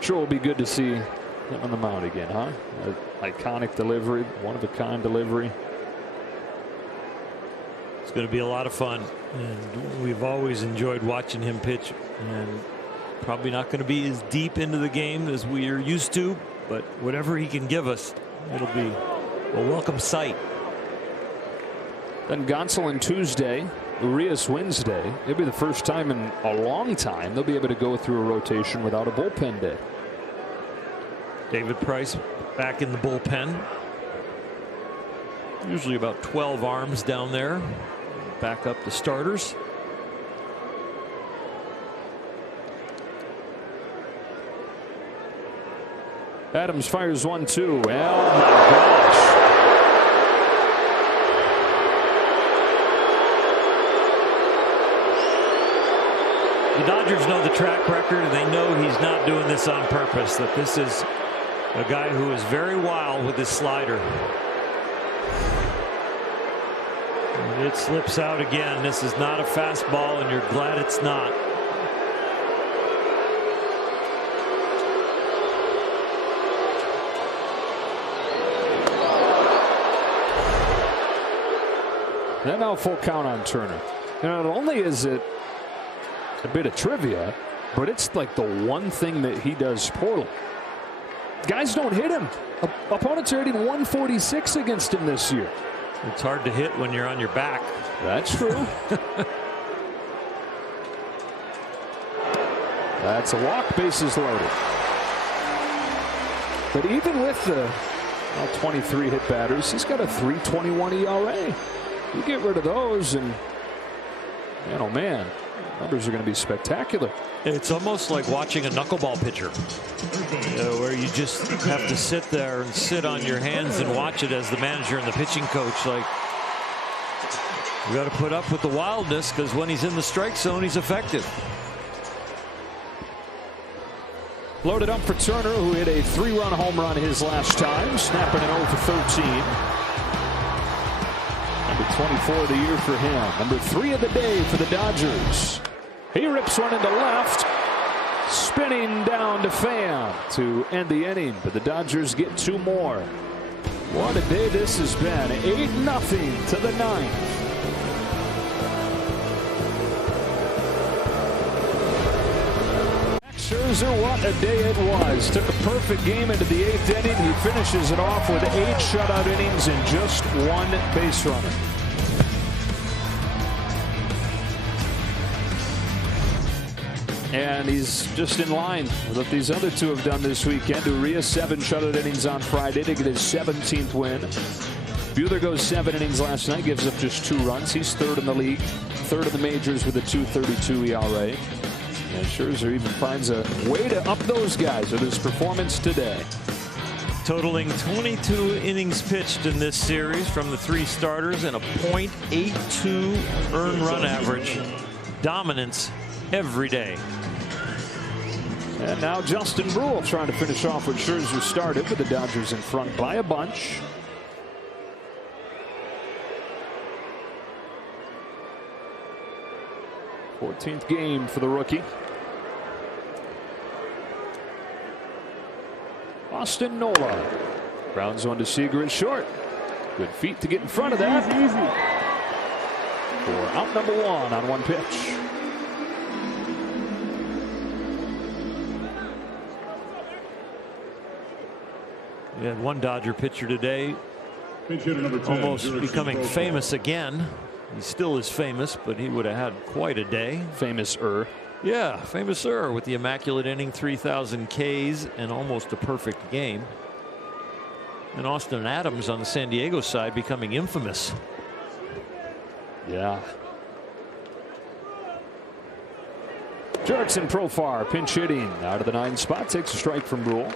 Sure will be good to see him on the mound again, huh? An iconic delivery, one-of-a-kind delivery. going to be a lot of fun, and we've always enjoyed watching him pitch, and probably not going to be as deep into the game as we are used to, but whatever he can give us, it'll be a welcome sight. Then Gonsolin Tuesday, Urias Wednesday. It'll be the first time in a long time they'll be able to go through a rotation without a bullpen day. David Price back in the bullpen. Usually about 12 arms down there. Back up the starters. Adams fires 1-2. Oh my gosh. The Dodgers know the track record, and they know he's not doing this on purpose, that this is a guy who is very wild with his slider. And it slips out again. This is not a fastball, and you're glad it's not. And now full count on Turner. You know, not only is it a bit of trivia, but it's like the one thing that he does poorly. Guys don't hit him. Opponents are hitting 146 against him this year. It's hard to hit when you're on your back. That's true. That's a walk, bases loaded. But even with the 23 hit batters, he's got a 3.21 ERA. You get rid of those, and man, numbers are going to be spectacular. It's almost like watching a knuckleball pitcher, where you just have to sit there and sit on your hands and watch it as the manager and the pitching coach. Like, you got to put up with the wildness, because when he's in the strike zone, he's effective. Loaded up for Turner, who hit a 3-run home run his last time, snapping an 0-for-13. Number 24 of the year for him. Number 3 of the day for the Dodgers. He rips one into left, spinning down to Pham to end the inning, but the Dodgers get 2 more. What a day this has been. 8-0 to the 9th. Scherzer, what a day it was. Took a perfect game into the 8th inning. He finishes it off with 8 shutout innings and just 1 base runner. And he's just in line with what these other 2 have done this weekend. Urias 7 shutout innings on Friday to get his 17th win. Buehler goes 7 innings last night, gives up just 2 runs. He's 3rd in the league, 3rd in the majors with a 2.32 ERA. And Scherzer even finds a way to up those guys with his performance today. Totaling 22 innings pitched in this series from the 3 starters and a .82 earned run average. Dominance every day. And now Justin Brule trying to finish off what Scherzer started, with the Dodgers in front by a bunch. Fourteenth game for the rookie. Austin Nola grounds one to Seager at short. Good feet to get in front of that. Easy. For out number 1 on 1 pitch. We had one Dodger pitcher today almost becoming famous again. He still is famous, but he would have had quite a day. Famous-er. Yeah, famous-er with the immaculate inning, 3,000 Ks, and almost a perfect game. And Austin Adams on the San Diego side becoming infamous. Yeah. Jurickson Profar pinch hitting out of the 9 spot, takes a strike from Brule.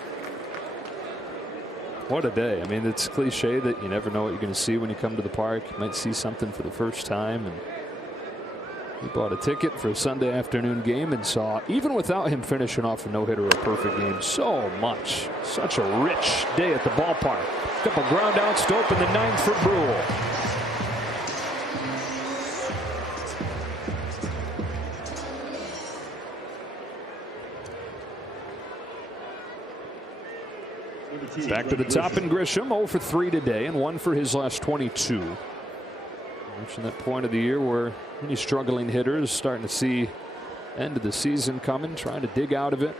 What a day. I mean, it's cliche that you never know what you're going to see when you come to the park. You might see something for the first time. And he bought a ticket for a Sunday afternoon game and saw, even without him finishing off a no-hitter or a perfect game, so much. Such a rich day at the ballpark. A couple ground outs to open the 9th for Brule. Back to the top in Grisham, 0 for 3 today and 1 for his last 22. Reaching that point of the year where many struggling hitters starting to see end of the season coming, trying to dig out of it.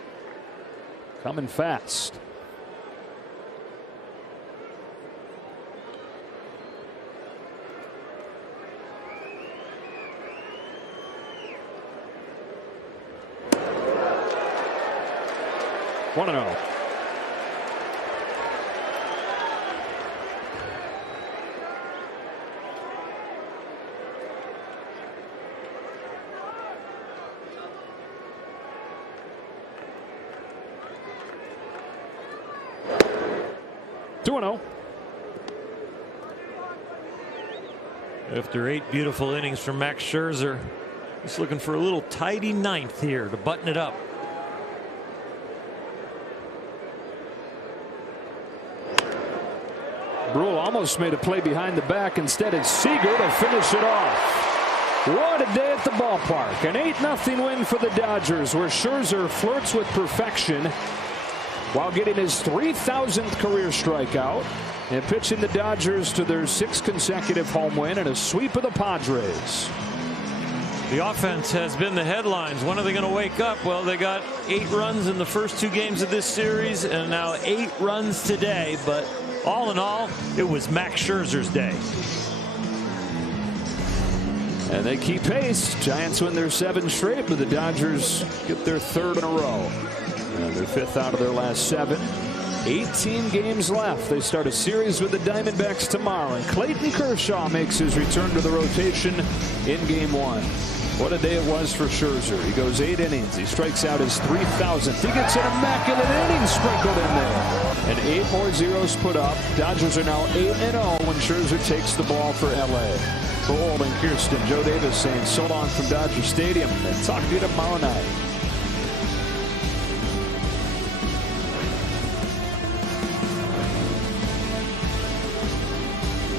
Coming fast. One and 0. After 8 beautiful innings from Max Scherzer, he's looking for a little tidy ninth here to button it up. Brule almost made a play behind the back. Instead, it's Seager to finish it off. What a day at the ballpark. An 8-0 win for the Dodgers, where Scherzer flirts with perfection while getting his 3,000th career strikeout and pitching the Dodgers to their 6th consecutive home win and a sweep of the Padres. The offense has been the headlines. When are they going to wake up? Well, they got 8 runs in the first 2 games of this series and now 8 runs today. But all in all, it was Max Scherzer's day. And they keep pace. Giants win their 7 straight, but the Dodgers get their 3rd in a row. And their 5th out of their last 7. 18 games left. They start a series with the Diamondbacks tomorrow. And Clayton Kershaw makes his return to the rotation in Game 1. What a day it was for Scherzer. He goes 8 innings. He strikes out his 3,000th. He gets an immaculate inning sprinkled in there. And 8 more zeros put up. Dodgers are now 8-0 when Scherzer takes the ball for LA. For Old and Kirsten, Joe Davis saying so long from Dodger Stadium, and talk to you tomorrow night.